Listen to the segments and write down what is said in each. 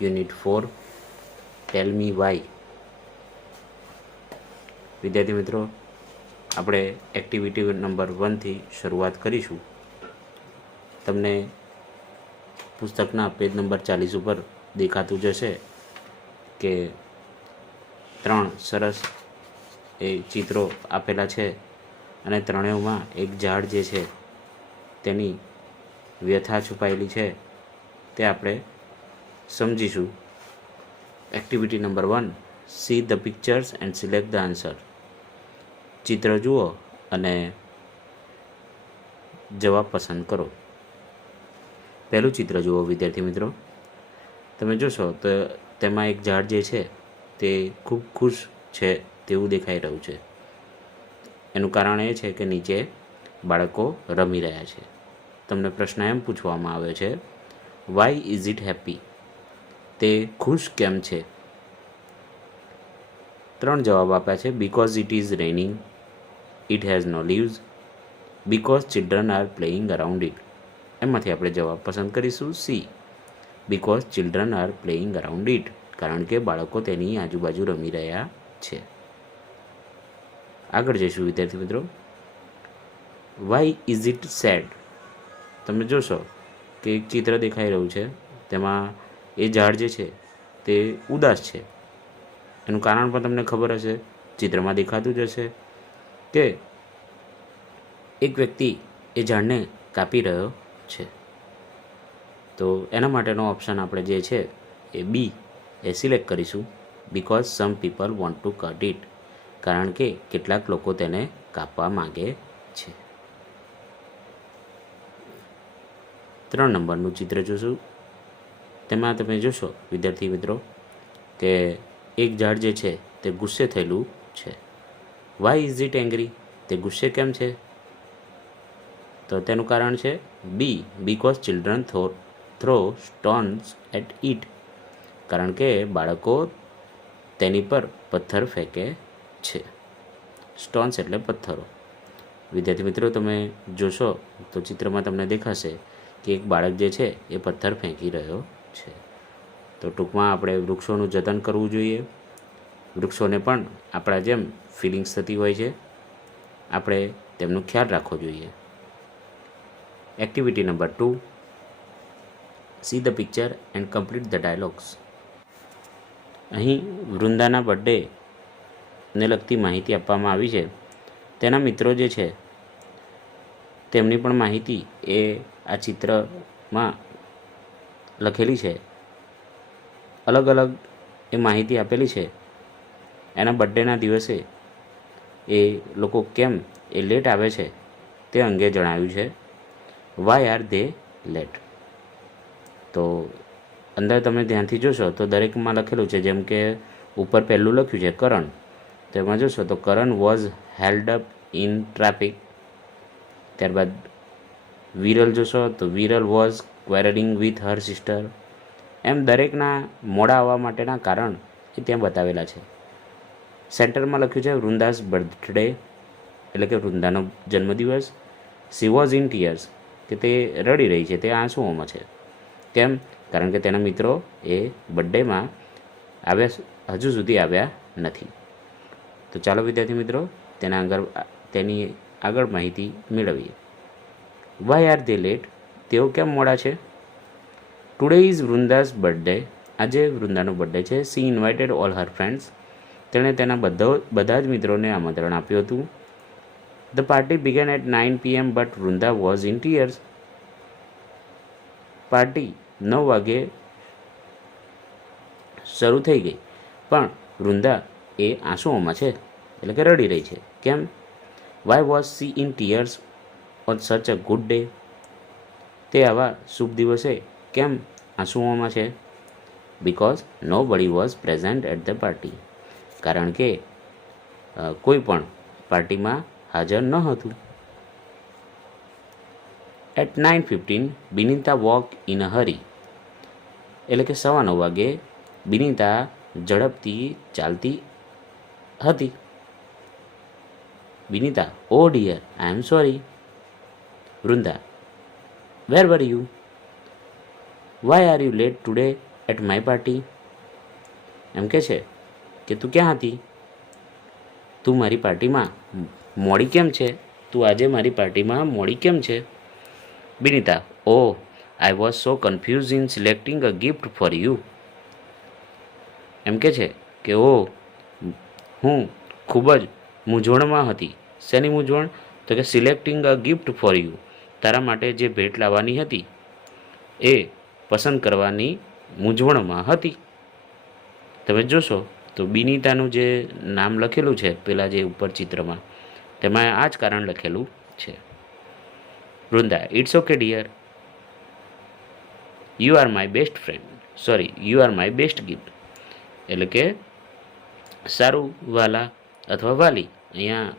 Unit 4 ટેલ મી Y. વિદ્યાર્થી મિત્રો, આપણે એક્ટિવિટી નંબર 1થી શરૂઆત કરીશું. તમને પુસ્તકના પેજ નંબર 40 ઉપર દેખાતું જશે કે 3 સરસ એ ચિત્રો આપેલા છે અને ત્રણેયમાં એક ઝાડ જે છે તેની વ્યથા છુપાયેલી છે તે આપણે સમજીશું. Activity number 1, see the pictures and select the answer. ચિત્ર જુઓ અને જવાબ પસંદ કરો. પહેલું ચિત્ર જુઓ વિદ્યાર્થી મિત્રો. તમે જોશો તો તેમાં એક ઝાડ જે છે તે ખૂબ ખુશ છે તેવું દેખાઈ રહ્યું છે. એનું કારણ એ છે કે નીચે બાળકો રમી રહ્યા છે. તમને પ્રશ્ન એમ પૂછવામાં આવ્યો છે, વાય ઇઝ ઇટ હેપી? તે ખુશ કેમ છે? 3 જવાબ આપ્યા છે. Because it is raining, it has no leaves, because children are playing around it. એમાંથી આપણે જવાબ પસંદ કરીશું C, because children are playing around it, કારણ કે બાળકો તેની આજુબાજુ રમી રહ્યા છે. આગળ જઈશું વિદ્યાર્થી મિત્રો. Why is it said? તમે જોશો કે એક ચિત્ર દેખાઈ રહ્યું છે, તેમાં એ ઝાડ જે છે તે ઉદાસ છે. એનું કારણ પણ તમને ખબર હશે, ચિત્રમાં દેખાતું જ હશે કે એક વ્યક્તિ એ ઝાડને કાપી રહ્યો છે. તો એના માટેનો ઓપ્શન આપણે જે છે એ બી એ સિલેક્ટ કરીશું, because some people want to cut it, કારણ કે કેટલાક લોકો તેને કાપવા માગે છે. 3 નંબરનું ચિત્ર જોશું. તેમાં તમે જોશો વિદ્યાર્થી મિત્રો કે એક ઝાડ જે છે તે ગુસ્સે થયેલું છે. Why is it angry? તે ગુસ્સે કેમ છે? તો તેનું કારણ છે B, because children throw stones at it, કારણ કે બાળકો તેની પર પથ્થર ફેંકે છે. સ્ટોન્સ એટલે પથ્થરો. વિદ્યાર્થી મિત્રો, તમે જોશો તો ચિત્રમાં તમને દેખાશે કે એક બાળક જે છે એ પથ્થર ફેંકી રહ્યો છે. તો ટૂંકમાં આપણે વૃક્ષોનું જતન કરવું જોઈએ. વૃક્ષોને પણ આપણા જેમ ફિલિંગ્સ થતી હોય છે, આપણે તેમનો ખ્યાલ રાખવો જોઈએ. Activity number 2, see the picture and complete the dialogues. અહીં વૃંદાના બર્થડેને લગતી માહિતી આપવામાં આવી છે. તેના મિત્રો જે છે તેમની પણ માહિતી એ આ ચિત્રમાં લખેલી છે. અલગ અલગ એ માહિતી આપેલી છે. એના બર્થડેના દિવસે એ લોકો કેમ એ લેટ આવે છે તે અંગે જણાવ્યું છે. Why are they late? તો અંદર તમે ધ્યાનથી જોશો તો દરેકમાં લખેલું છે, જેમ કે ઉપર પહેલું લખ્યું છે કરણ. તો એમાં જોશો તો Karan was held up in traffic. ત્યારબાદ વિરલ જોશો તો Viral was quarrelling with her sister. એમ દરેકના મોડા આવવા માટેના કારણ એ ત્યાં બતાવેલા છે. સેન્ટરમાં લખ્યું છે વૃંદાસ બર્થડે, એટલે કે વૃંદાનો જન્મદિવસ. સી વોઝ ઇન ટીયર્સ, કે તે રડી રહી છે, તે આંસુઓમાં છે. કેમ? કારણ કે તેના મિત્રો એ બર્થડેમાં હજુ સુધી આવ્યા નથી. તો ચાલો વિદ્યાર્થી મિત્રો તેની આગળ માહિતી મેળવીએ. Why are they late? તેઓ કેમ મોડા છે? Today is Vrunda's birthday. આજે વૃંદાનો બર્થડે છે. She invited all her friends. તેણે તેના બધા જ મિત્રોને આમંત્રણ આપ્યું હતું. The party began at 9 PM but Vrunda was in tears. Party 9 વાગે શરૂ થઈ ગઈ, પણ વૃંદા એ આંસુઓમાં છે, એટલે કે રડી રહી છે. કેમ? Why was she in tears on such a good day? તે આવા શુભ દિવસે કેમ આંસુઓમાં છે? Because nobody was present at the party. કારણ કે કોઈ પણ પાર્ટીમાં હાજર ન હતું. At 9:15 Binita walk in a hurry. એટલે કે 9:15 વાગે બિનિતા ઝડપથી ચાલતી હતી. Binita, oh dear, I am sorry. Vrunda, where were you? Why are you late today? At my party. એમ કહે છે કે તું ક્યાં હતી, તું મારી પાર્ટીમાં મોડી કેમ છે, તું આજે મારી પાર્ટીમાં મોડી કેમ છે. Binita, oh I was so confuse in selecting a gift for you. એમ કહે છે કે ઓ હું ખૂબ જ મૂંઝવણમાં હતી. શેની મૂંઝવણ? તો કે selecting a gift for you, તારા માટે જે ભેટ લાવવાની હતી એ પસંદ કરવાની મૂંઝવણમાં હતી. તમે જોશો તો બિનિતાનું જે નામ લખેલું છે પેલા જે ઉપર ચિત્રમાં, તેમાં આ જ કારણ લખેલું છે. Vrinda, it's okay dear, you are my best friend, sorry you are my best gift. એટલે કે સારું વાલા અથવા વાલી, અહીંયા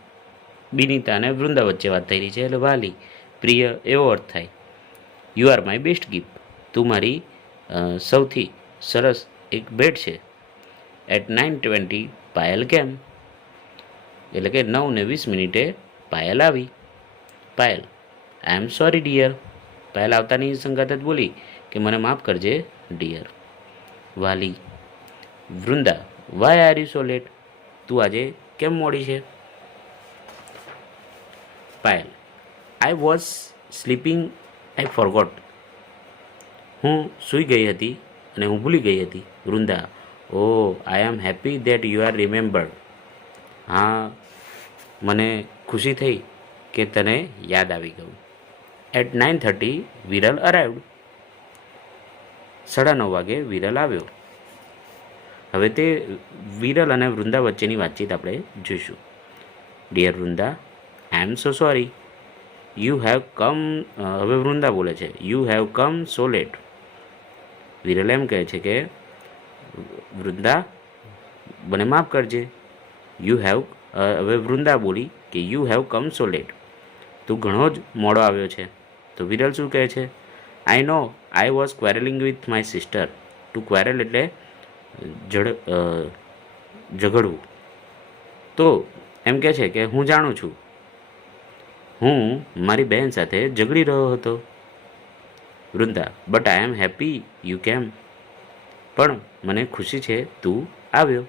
બિનિતા અને વૃંદા વચ્ચે વાત થઈ રહી છે એટલે વાલી પ્રિય એવો અર્થ થાય. You are my best gift, તું મારી સૌથી સરસ એક ભેટ છે. એટ 9:20 પાયલ કેમ, એટલે કે 9:20 પાયલ આવી. પાયલ, આઈ એમ સોરી ડિયર, પાયલ આવતાની સંગાત જ બોલી કે મને માફ કરજે dear. Vali, Vrunda, why are you so late, તું આજે કેમ મોડી છે. Payal, I was sleeping, I forgot, હું સૂઈ ગઈ હતી અને હું ભૂલી ગઈ હતી. Vrunda, oh I am happy that you are remembered, હા મને ખુશી થઈ કે તને યાદ આવી ગયું. એટ 9:30 વિરલ અરાઇવ્ડ, 9:30 વાગે વિરલ આવ્યો. હવે તે વિરલ અને વૃંદા વચ્ચેની વાતચીત આપણે જોઈશું. Dear Vrunda, I am so sorry you have come, હવે વૃંદા બોલે છે you have come so late. Viral એમ કહે છે કે વૃંદા મને માફ કરજે. યુ હેવ, હવે વૃંદા બોલી કે you have come so late, તું ઘણો જ મોડો આવ્યો છે. તો વિરલ શું કહે છે, I know I was quarrelling with my sister. To quarrel એટલે ઝઘડવું. તો એમ કહે છે કે હું જાણું છું, હું મારી બહેન સાથે ઝઘડી રહ્યો હતો. Vrinda, but I am happy you કેમ, પણ મને ખુશી છે તું આવ્યો.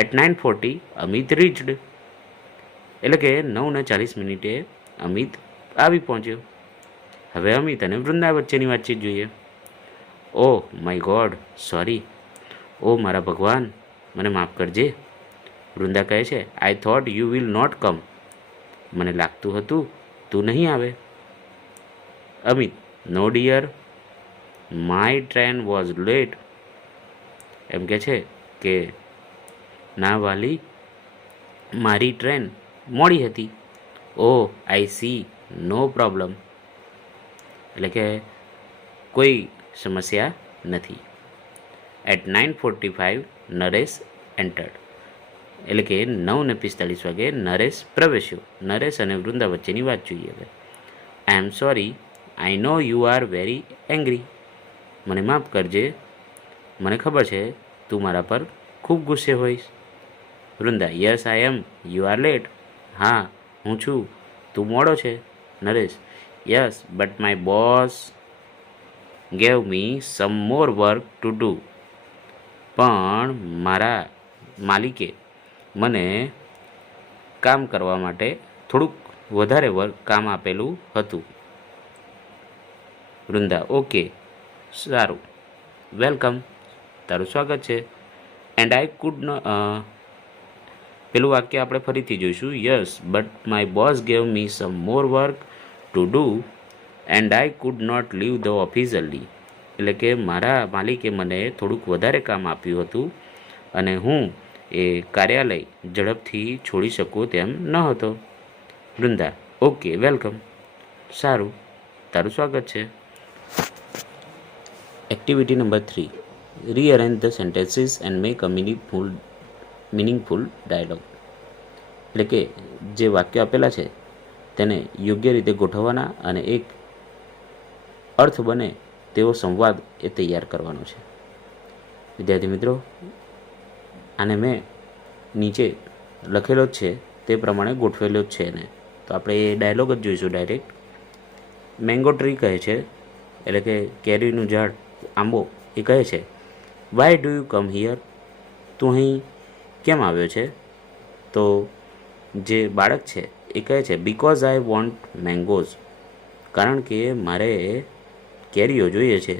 એટ 9:40 અમિત રીચડ, એટલે કે 9:40 અમિત આવી પહોંચ્યો. હવે અમિત અને વૃંદા વચ્ચેની વાતચીત જોઈએ. ઓહ માય ગોડ સોરી, ઓ મારા ભગવાન મને માફ કરજે. વૃંદા કહે છે I thought you will not come, મને લાગતું હતું તું નહીં આવે. Amit, no dear my train was late, એમ કે છે કે ના વાલી મારી ટ્રેન મોડી હતી. ઓ આઈ સી, નો પ્રોબ્લેમ, એટલે કે કોઈ સમસ્યા નથી. એટ 9:45 નરેશ એન્ટર્ડ, એટલે કે 9:45 વાગે નરેશ પ્રવેશ્યો. નરેશ અને વૃંદા વચ્ચેની વાત જોઈએ હવે. I am sorry, I know you are very angry, મને માફ કરજે, મને ખબર છે તું મારા પર ખૂબ ગુસ્સે હોઈશ. Vrinda, yes I am, you are late, હા હું છું, તું મોડો છે. Naresh, yes but my boss gave me some more work to do, પણ મારા માલિકે મને કામ કરવા માટે થોડુંક વધારે કામ આપેલું હતું. વૃંદા, ઓકે સારું, વેલકમ, તારું સ્વાગત છે. એન્ડ આઈ કુડ ન, પેલું વાક્ય આપણે ફરીથી જોઈશું. Yes but my boss gave me some more work to do and I could not leave the office early, એટલે કે મારા માલિકે મને થોડુંક વધારે કામ આપ્યું હતું અને હું એ કાર્યાલય ઝડપથી છોડી શકું તેમ ન હતો. વૃંદા, ઓકે વેલકમ, સારું, તારું સ્વાગત છે. Activity number 3, rearrange the sentences and make a meaningful dialogue, એટલે કે જે વાક્યો આપેલા છે તેને યોગ્ય રીતે ગોઠવવાના અને એક અર્થ બને તેવો સંવાદ એ તૈયાર કરવાનો છે. વિદ્યાર્થી મિત્રો, આને મેં નીચે લખેલો જ છે તે પ્રમાણે ગોઠવેલો જ છે ને, તો આપણે એ ડાયલોગ જ જોઈશું ડાયરેક્ટ. મેંગો ટ્રી કહે છે, એટલે કે કેરીનું ઝાડ, આંબો, એ કહે છે why do you come here? તું અહીં કેમ આવ્યો છે? તો જે બાળક છે એ કહે છે બિકોઝ આઈ વોન્ટ મેંગોઝ, કારણ કે મારે કેરીઓ જોઈએ છે.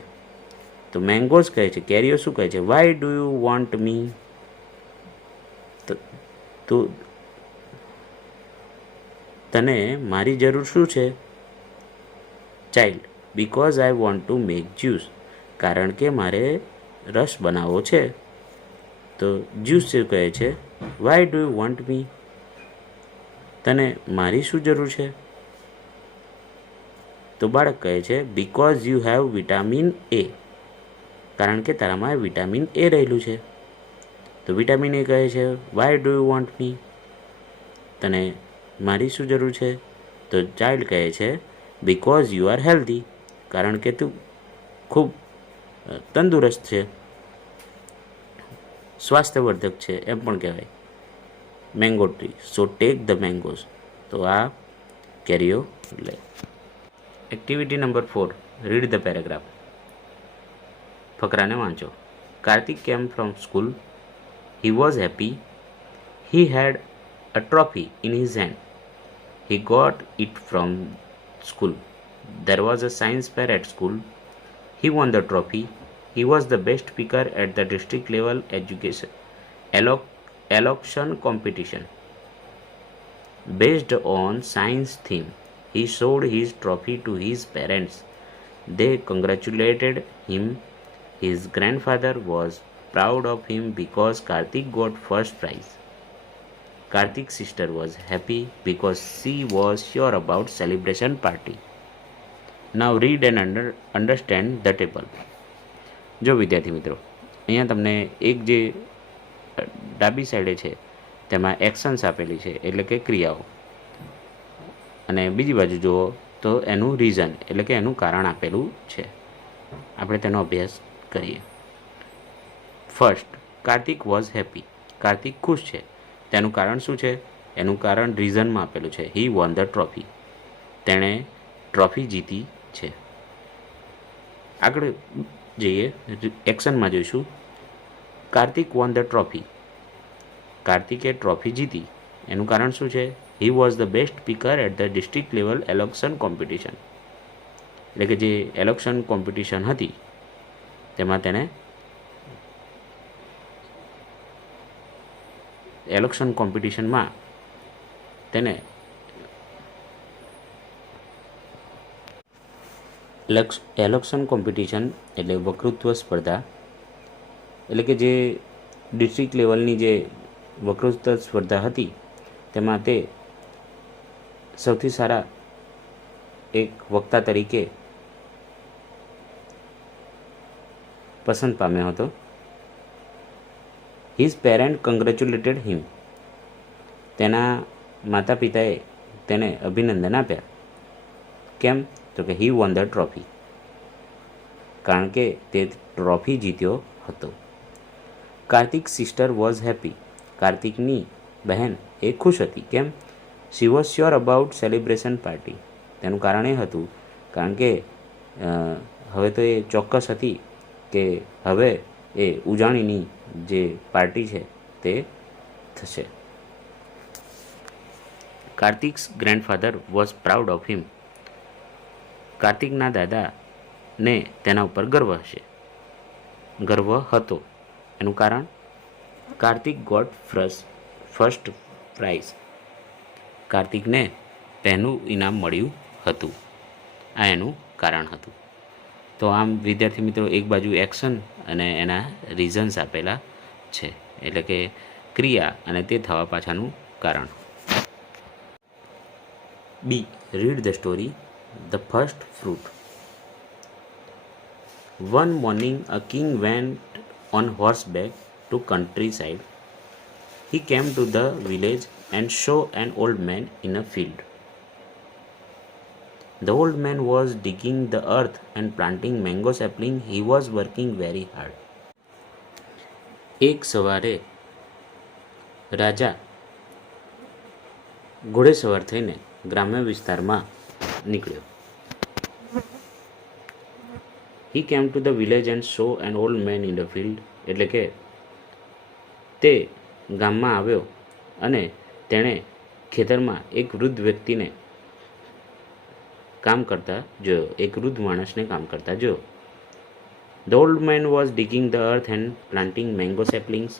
તો મેંગોઝ કહે છે, કેરીઓ શું કહે છે? વાય ડુ યુ વોન્ટ મી? તો તને મારી જરૂર શું છે? Child because I want to make juice, કારણ કે મારે રસ બનાવવો છે. તો જ્યુસ શું કહે છે? વાય ડુ યુ વોન્ટ મી? તને મારી શું જરૂર છે? તો બાળક કહે છે because you have vitamin A, કારણ કે તારામાં વિટામિન એ રહેલું છે. તો વિટામિન એ કહે છે વાય ડુ યુ વોન્ટ મી? તને મારી શું જરૂર છે? તો ચાઇલ્ડ કહે છે બિકોઝ યુ આર હેલ્ધી, કારણ કે તું ખૂબ તંદુરસ્ત છે, સ્વાસ્થ્યવર્ધક છે એમ પણ કહેવાય. Mango tree, so take the mangoes. તો આ કેરીઓ લે. Activity number 4, read the paragraph. ફકરાને વાંચો. Kartik came from school. He was happy. He had a trophy in his hand. He got it from school. There was a science fair at school. He won the trophy. He was the best speaker at the district level education elocution competition. Based on science theme, he showed his trophy to his parents. They congratulated him. His grandfather was proud of him because Karthik got first prize. Karthik's sister was happy because she was sure about celebration party. Now read and understand the table. જો વિદ્યાર્થી મિત્રો, અહીંયા તમને એક જે ડાબી સાઈડે છે તેમાં એક્શન્સ આપેલી છે, એટલે કે ક્રિયાઓ, અને બીજી બાજુ જુઓ તો એનું રીઝન એટલે કે એનું કારણ આપેલું છે. આપણે તેનો અભ્યાસ કરીએ. First, Kartik was happy. Kartik ખુશ છે. તેનું કારણ શું છે? એનું કારણ રીઝનમાં આપેલું છે. He won the trophy. તેણે ટ્રોફી જીતી છે. આગળ જઈએ, એક્શનમાં જોઈશું. Kartik won the trophy. કાર્તિકે ટ્રોફી જીતી. એનું કારણ શું છે? He was the best speaker at the district level elocution competition. એટલે કે જે એલોક્શન કોમ્પિટિશન હતી તેમાં તેને એલોક્શન કોમ્પિટિશનમાં તેને એલોક્શન કોમ્પિટિશન એટલે વક્તૃત્વ સ્પર્ધા, એટલે કે જે ડિસ્ટ્રિક્ટ લેવલની જે વક્તૃત્વ સ્પર્ધા હતી તેમાં તે સૌથી સારા એક વક્તા તરીકે પસંદ પામ્યો હતો. હિઝ પેરેન્ટ કંગ્રેચ્યુલેટેડ હિમ. તેના માતા પિતાએ તેને અભિનંદન આપ્યા. કેમ? તો કે હી વોન ધ ટ્રોફી, કારણ કે તે ટ્રોફી જીત્યો હતો. Kartik sister was happy. કાર્તિકની બહેન એ ખુશ હતી. કેમ? She was sure about celebration party. તેનું કારણ એ હતું કારણ કે હવે તો એ ચોક્કસ હતી કે હવે એ ઉજાણીની જે પાર્ટી છે તે થશે. Kartik's grandfather was proud of him. કાર્તિકના દાદાને તેના ઉપર ગર્વ હતો. એનું કારણ? Kartik got first prize. કાર્તિકને પહેલું ઇનામ મળ્યું હતું. આ એનું કારણ હતું. તો આમ વિદ્યાર્થી મિત્રો, એક બાજુ એક્શન અને એના રીઝન્સ આપેલા છે, એટલે કે ક્રિયા અને તે થવા પાછળનું કારણ. B, read the story the first fruit. One morning a king went on horseback to countryside. He came to the village and saw an old man in a field. The old man was digging the earth and planting mango sapling. He was working very hard. એક સવારે રાજા ઘોડેસવાર થઈને ગ્રામ્ય વિસ્તારમાં નીકળ્યો. He came to the village and saw an old man in the field. એટલે કે તે ગામમાં આવ્યો અને તેણે ખેતરમાં એક વૃદ્ધ વ્યક્તિને કામ કરતા જોયો, એક વૃદ્ધ માણસને કામ કરતા જોયો. The old man was digging the earth and planting mango saplings.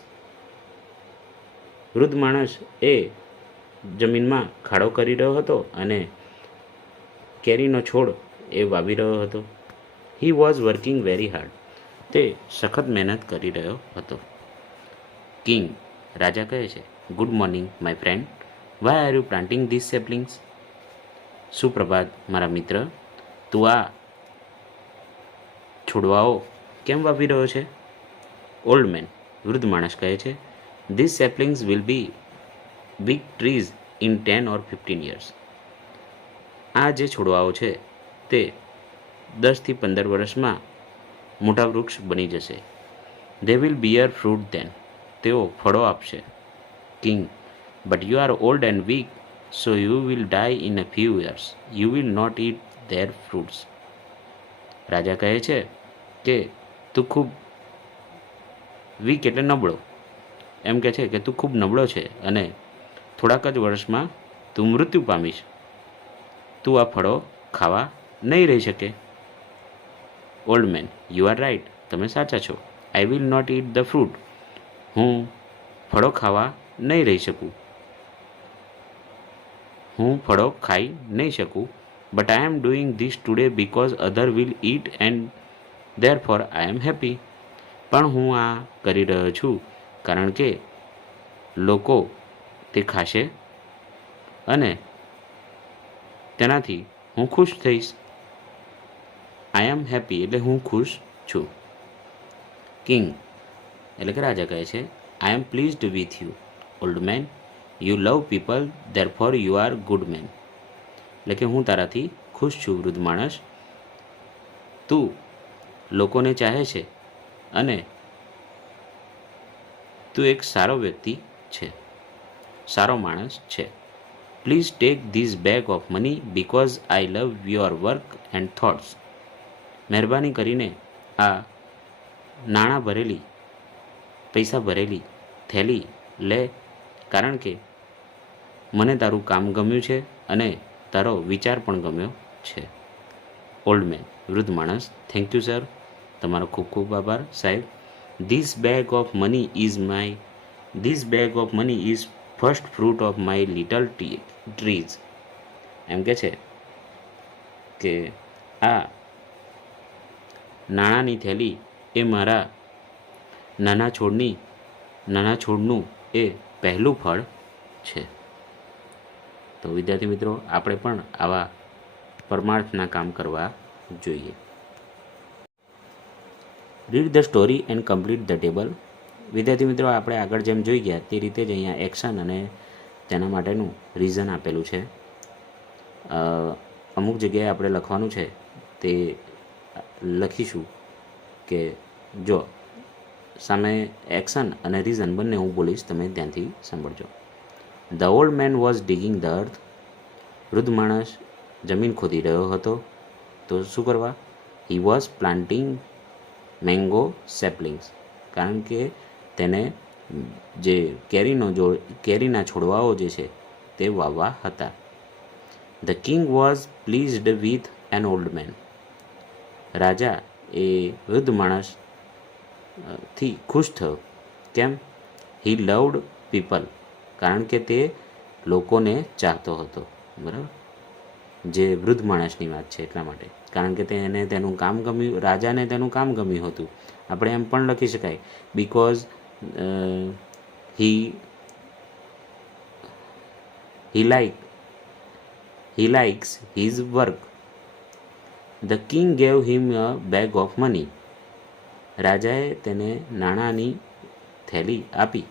વૃદ્ધ માણસ એ જમીનમાં ખાડો કરી રહ્યો હતો અને કેરીનો છોડ એ વાવી રહ્યો હતો. He was working very hard. તે સખત મહેનત કરી રહ્યો હતો. કિંગ, રાજા કહે છે, good morning my friend, why are you planting this saplings? સુપ્રભાત મારા મિત્ર, તું આ છોડવાઓ કેમ વાવી રહ્યો છે? ઓલ્ડ મેન, વૃદ્ધ માણસ કહે છે, this સેપલિંગ્સ will be big trees in 10 or 15 years. આ જે છોડવાઓ છે તે 10 થી 15 વર્ષમાં મોટા વૃક્ષ બની જશે. They will bear fruit then. તેઓ ફળો આપશે. King, but you are old and weak, so you will die in a few years. You will not eat their fruits. રાજા કહે છે કે તું ખૂબ વીક એટલે નબળો, એમ કહે છે કે તું ખૂબ નબળો છે અને થોડાક જ વર્ષમાં તું મૃત્યુ પામીશ. તું આ ફળો ખાવા નહીં રહી શકે. Old man, you are right. તમે સાચા છો. I will not eat the fruit. હું ફળો ખાવા નહીં રહી શકું. હું ફળો ખાઈ નહીં શકું. But I am doing this today because other will it and there four I am happy. પણ હું આ કરી રહ્યો છું કારણ કે લોકો તે ખાશે અને તેનાથી હું ખુશ થઈશ. આઈ એમ હેપી એટલે હું ખુશ છું. કિંગ એટલે કે રાજા કહે છે, I am pleased with you old man. You love people therefore you are good man. એટલે કે હું તારાથી ખુશ છું વૃદ્ધ માણસ. તું લોકોને ચાહે છે અને તું એક સારો વ્યક્તિ છે, સારો માણસ છે. Please take this bag of money because I love your work and thoughts. મહેરબાની કરીને આ નાણાં ભરેલી, પૈસા ભરેલી થેલી લે, કારણ કે મને તારું કામ ગમ્યું છે અને તારો વિચાર પણ ગમ્યો છે. ઓલ્ડ મેન, વૃદ્ધ માણસ, થેન્ક યુ સર. તમારો ખૂબ ખૂબ આભાર સાહેબ. This bag of money is first fruit of my little trees. એમ કે છે કે આ નાણાંની થેલી એ મારા નાના છોડનું એ પહેલું ફળ છે. તો વિદ્યાર્થી મિત્રો, આપણે પણ આવા પરમાર્થના કામ કરવા જોઈએ. Read the story and complete the table. વિદ્યાર્થી મિત્રો, આપણે આગળ જેમ જોઈ ગયા તે રીતે જ અહીંયા એક્શન અને તેના માટેનું રીઝન આપેલું છે. અમુક જગ્યાએ આપણે લખવાનું છે તે લખીશું કે જો સામે એક્શન અને રીઝન બંને હું બોલીશ, તમે ધ્યાનથી સાંભળજો. The old man was ડિગિંગ the earth. વૃદ્ધ માણસ જમીન ખોદી રહ્યો હતો. તો શું કરવા? He was planting mango સેપલિંગ્સ. કારણ કે તેને જે કેરીના છોડવાઓ જે છે તે વાવવા હતા. The king was pleased with an old man. રાજા એ વૃદ્ધ માણસ થી ખુશ થયો. કેમ? He loved people. કારણ કે તે લોકોને ચાહતો હતો. બરાબર, જે વૃદ્ધ માણસની વાત છે એટલા માટે. કારણ કે તેને તેનું કામ ગમ્યું, રાજાને તેનું કામ ગમ્યું હતું. આપણે એમ પણ લખી શકાય, because he likes his work. The king gave him a bag of money. રાજાએ તેને નાણાંની થેલી આપી.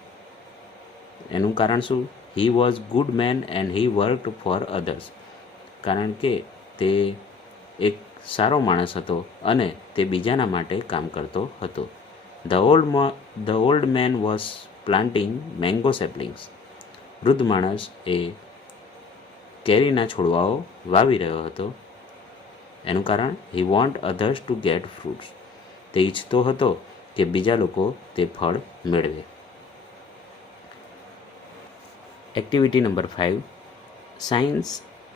એનું કારણ શું? he was good man and he worked for others. કારણ કે તે એક સારો માણસ હતો અને તે બીજાના માટે કામ કરતો હતો. The old man was planting mango saplings. વૃદ્ધ માણસ એ કેરીના છોડવાઓ વાવી રહ્યો હતો. એનું કારણ he want others to get fruits. તે ઈચ્છતો હતો કે બીજા લોકો તે ફળ મેળવે. Activity number 5, science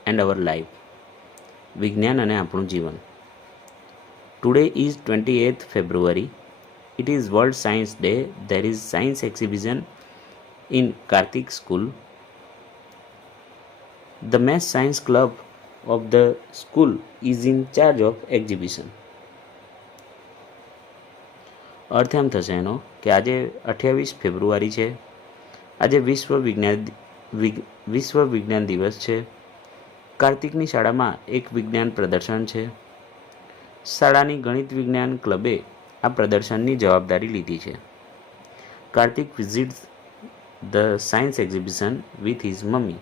and our life. વિજ્ઞાન અને આપણું જીવન. Today is 28th February. It is World Science Day. There is science exhibition in Karthik School. The Math Science Club of the school is in charge of exhibition. અર્થ એમ થશે એનો કે આજે 28 ફેબ્રુઆરી છે, આજે વિશ્વ વિજ્ઞાન દિવસ છે. કાર્તિકની શાળામાં એક વિજ્ઞાન પ્રદર્શન છે. શાળાની ગણિત વિજ્ઞાન ક્લબે આ પ્રદર્શનની જવાબદારી લીધી છે. Kartik visits the science exhibition with his mummy.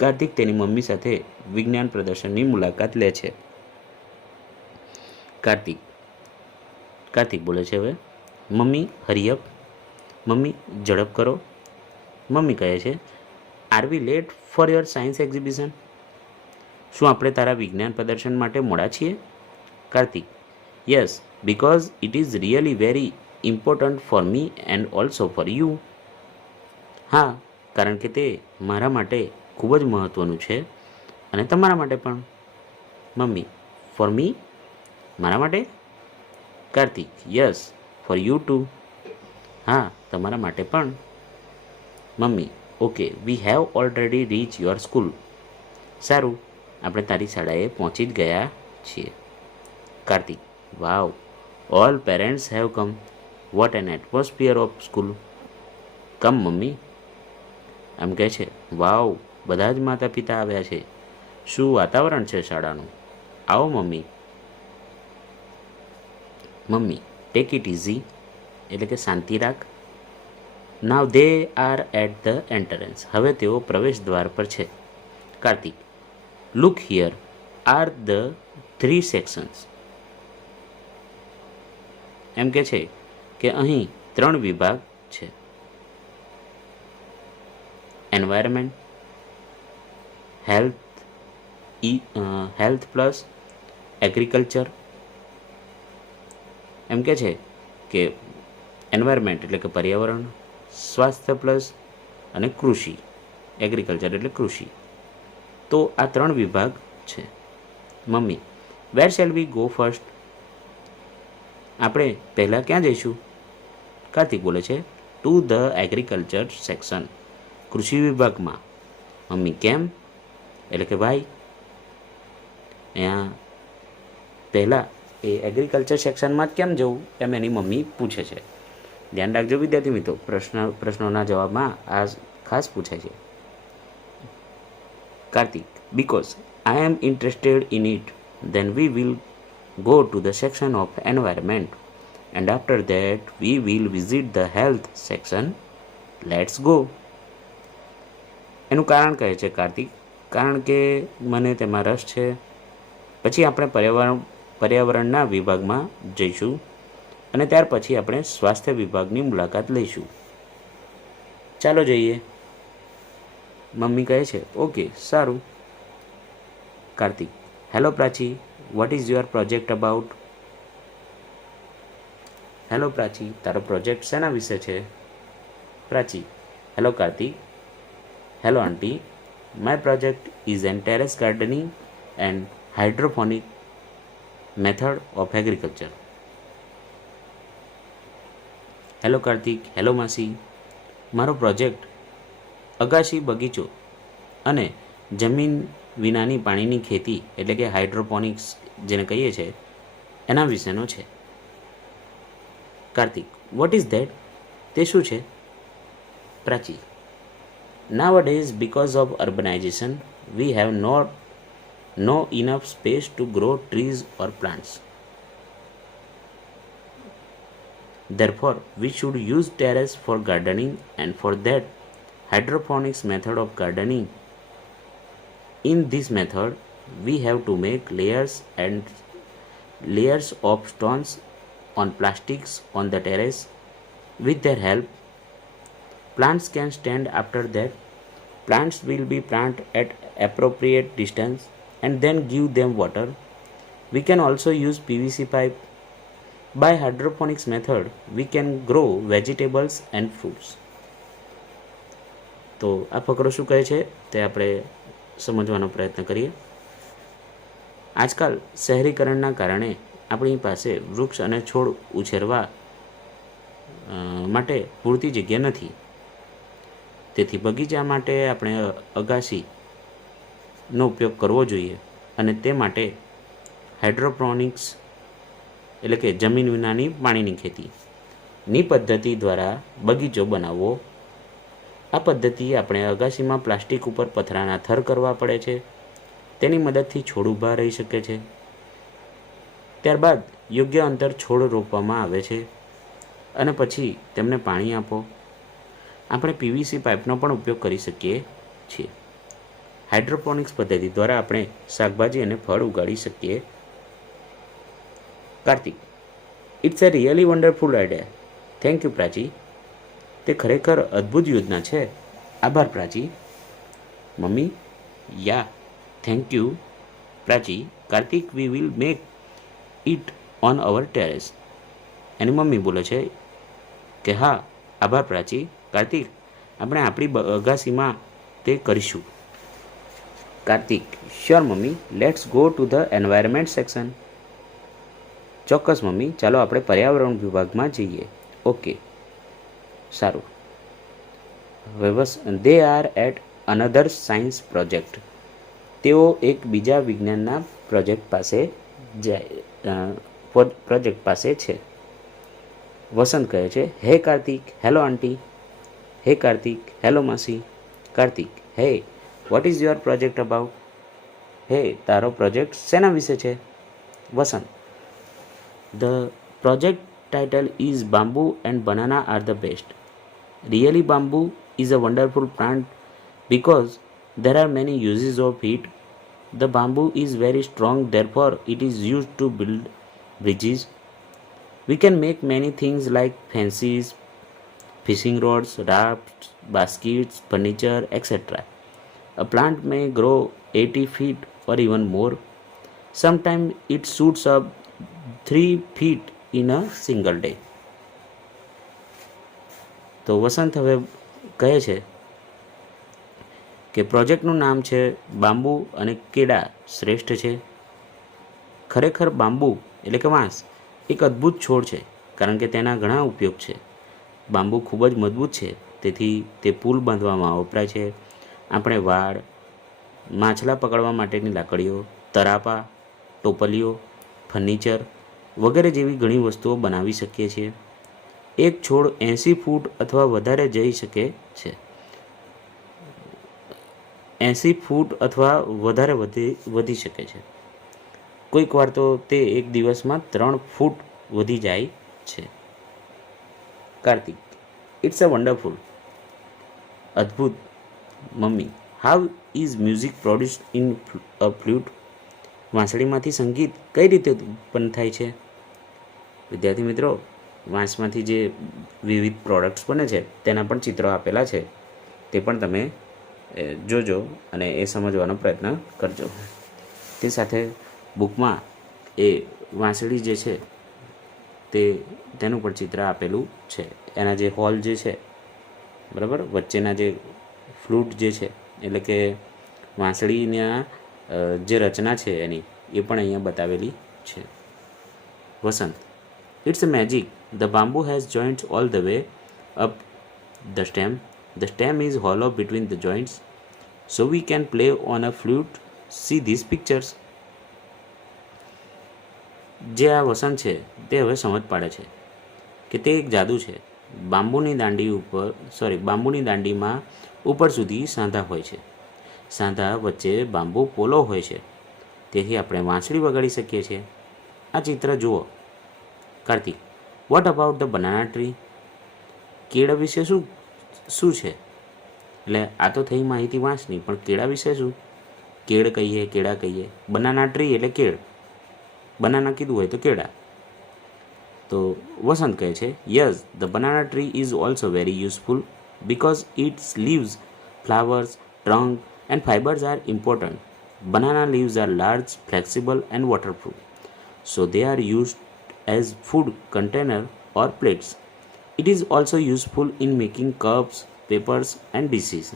Kartik તેની મમ્મી સાથે વિજ્ઞાન પ્રદર્શનની મુલાકાત લે છે. કાર્તિક બોલે છે હવે, મમ્મી હરિયપ, મમ્મી ઝડપ કરો. મમ્મી કહે છે, are we late for your science exhibition? શું આપણે તારા વિજ્ઞાન પ્રદર્શન માટે મોડા છીએ? Kartik, yes, because it is really very important for me and also for you. હા, કારણ કે તે મારા માટે ખૂબ જ મહત્ત્વનું છે અને તમારા માટે પણ. Mummy, for me? મારા માટે? Kartik, yes, for you too. હા, તમારા માટે પણ. Mummy, okay, we have already reach your school. સારું, આપણે તારી શાળાએ પહોંચી જ ગયા છીએ. Kartik, wow, all parents have come. What an atmosphere of school. Come mummy. એમ કહે છે, વાવ, બધા જ માતા પિતા આવ્યા છે. શું વાતાવરણ છે શાળાનું. આવો mummy. Mummy, take it easy, એટલે કે શાંતિ રાખ. Now they are at the entrance. હવે તેઓ પ્રવેશ દ્વાર પર છે. Kartik, look here are the 3 sections. એમ કે છે કે અહીં 3 વિભાગ છે. Environment, health plus agriculture. એમ કે છે કે એન્વાયરમેન્ટ એટલે કે પર્યાવરણ, સ્વાસ્થ્ય પ્લસ અને કૃષિ, એગ્રીકલ્ચર એટલે કૃષિ. તો આ 3 વિભાગ છે. Mummy, where shall we go first? આપણે પહેલાં ક્યાં જઈશું? કાર્તિક બોલે છે, ટુ ધ એગ્રીકલ્ચર સેક્શન, કૃષિ વિભાગમાં. મમ્મી, કેમ? એટલે કે ભાઈ, અહીંયા પહેલાં એ એગ્રીકલ્ચર સેક્શનમાં કેમ જવું એમ એની મમ્મી પૂછે છે. ધ્યાન રાખજો વિદ્યાર્થી મિત્રો, પ્રશ્નોના જવાબમાં આ ખાસ પૂછે છે. Kartik, because I am interested in it, then we will go to the section of environment and after that we will visit the health section. Let's go. એનું કારણ કહે છે કાર્તિક, કારણ કે મને તેમાં રસ છે. પછી આપણે પર્યાવરણના વિભાગમાં જઈશું અને ત્યાર પછી આપણે સ્વાસ્થ્ય વિભાગની મુલાકાત લઈશું. ચાલો જઈએ. મમ્મી કહે છે, ઓકે, સારું. Kartik, hello Prachi, what is your project about? Hello Prachi, તારો પ્રોજેક્ટ શેના વિશે છે? Prachi, hello Kartik, hello aunty, my project is an terrace gardening and hydroponic method of agriculture. Hello Kartik, hello માસી, મારો પ્રોજેક્ટ અગાશી બગીચો અને જમીન વિનાની પાણીની ખેતી એટલે કે હાઇડ્રોપોનિક્સ જેને કહીએ છીએ એના વિશેનો છે. Kartik, what is that? તે શું છે? Prachi, nowadays because of urbanisation we have no enough space to grow trees or plants. Therefore, we should use terrace for gardening, and for that, hydroponics method of gardening. In this method, we have to make layers of stones on plastics on the terrace. With their help, plants can stand. After that, plants will be planted at appropriate distance and then give them water. We can also use PVC pipe By hydroponics method, we can grow vegetables and fruits. તો આ ફકરો શું કહે છે તે આપણે સમજવાનો પ્રયત્ન કરીએ. આજકાલ શહેરીકરણના કારણે આપણી પાસે વૃક્ષ અને છોડ ઉછેરવા માટે પૂરતી જગ્યા નથી. તેથી બગીચા માટે આપણે અગાસીનો ઉપયોગ કરવો જોઈએ અને તે માટે હાઇડ્રોપોનિક્સ એટલે કે જમીન વિનાની પાણીની ખેતીની પદ્ધતિ દ્વારા બગીચો બનાવવો. આ પદ્ધતિ આપણે અગાસીમાં પ્લાસ્ટિક ઉપર પથરાના થર કરવા પડે છે. તેની મદદથી છોડ ઊભા રહી શકે છે. ત્યારબાદ યોગ્ય અંતર છોડ રોપવામાં આવે છે અને પછી તેમને પાણી આપો. આપણે પીવીસી પાઇપનો પણ ઉપયોગ કરી શકીએ છીએ. હાઇડ્રોપોનિક્સ પદ્ધતિ દ્વારા આપણે શાકભાજી અને ફળ ઉગાડી શકીએ. Kartik, it's a really wonderful idea. Thank you Prachi. તે ખરેખર અદ્ભુત યોજના છે. આભાર પ્રાચી. Mummy, yeah thank you Prachi. Kartik, we will make it on our terrace. એની મમ્મી બોલે છે કે હા, આભાર પ્રાચી. કાર્તિક, આપણે આપણી અગાસીમાં તે કરીશું. Kartik, sure mummy, let's go to the environment section. ચોક્કસ મમ્મી, ચાલો આપણે પર્યાવરણ વિભાગમાં જઈએ. ઓકે, સારું. હવે બસ they are at another science project. તેઓ એક બીજા વિજ્ઞાનના પ્રોજેક્ટ પાસે છે. વસંત કહે છે, હે કાર્તિક, હેલો આંટી. હે કાર્તિક, હેલો માસી. Kartik, hey, what is your project about? Hey, તારો પ્રોજેક્ટ શેના વિશે છે? Vasant, the project title is Bamboo and banana are the best. Really, bamboo is a wonderful plant because there are many uses of it. The bamboo is very strong, therefore it is used to build bridges. We can make many things like fences, fishing rods, rafts, baskets, furniture, etc. A plant may grow 80 feet or even more. Sometimes it shoots up 3 feet in a single day. તો વસંત હવે કહે છે કે પ્રોજેક્ટનું નામ છે bamboo અને કેળા શ્રેષ્ઠ છે. ખરેખર બાંબુ એટલે કે વાંસ એક અદ્ભુત છોડ છે કારણ કે તેના ઘણા ઉપયોગ છે. બાંબુ ખૂબ જ મજબૂત છે, તેથી તે પુલ બાંધવામાં વપરાય છે. આપણે વાડ, માછલા પકડવા માટેની લાકડીઓ, તરાપા, ટોપલીઓ, ફર્નિચર વગેરે જેવી ઘણી વસ્તુઓ બનાવી શકીએ છીએ. એક છોડ 80 ફૂટ અથવા વધારે જઈ શકે છે. 80 ફૂટ અથવા વધારે વધી શકે છે. કોઈક વાર તો તે એક દિવસમાં 3 ફૂટ વધી જાય છે. Kartik, it's a wonderful. અદ્ભુત. Mummy, how is music produced in a flute? વાંસળીમાંથી સંગીત કઈ રીતે ઉત્પન્ન થાય છે? વિદ્યાર્થી મિત્રો, વાંસમાંથી જે વિવિધ પ્રોડક્ટ્સ બને છે તેના પણ ચિત્રો આપેલા છે. તે પણ તમે જોજો અને એ સમજવાનો પ્રયત્ન કરજો. તે સાથે બુકમાં એ વાંસળી જે છે તેનું પણ ચિત્ર આપેલું છે. એના જે હોલ જે છે, બરાબર, વચ્ચેના જે ફ્લૂટ જે છે એટલે કે વાંસળીના જે રચના છે એની એ પણ અહીંયા બતાવેલી છે. Vasant, it's a magic. The bamboo has joints all the way up the stem. The stem is hollow between the joints, so we can play on a flute. See these pictures. જે આ વસંત છે તે હવે સમજ પાડે છે કે તે એક જાદુ છે. બાંબુની દાંડીમાં ઉપર સુધી સાંધા હોય છે. સાંધા વચ્ચે બાંબુ પોલો હોય છે, તેથી આપણે વાંસળી વગાડી શકીએ છીએ. આ ચિત્ર જુઓ. Kartik, what about the banana tree? કેળા વિશે શું છે? એટલે આ તો થઈ માહિતી વાંસની, પણ કેળા વિશે શું? કેળ કહીએ, કેળા કહીએ. બનાના ટ્રી એટલે કેળ. બનાના કીધું હોય તો કેળા. તો વસંત કહે છે, yes, the banana tree is also very useful because its leaves, flowers, trunk and fibers are important. Banana leaves are large, flexible and waterproof, so they are used as food container or plates. It is also useful in making cups, papers and dishes.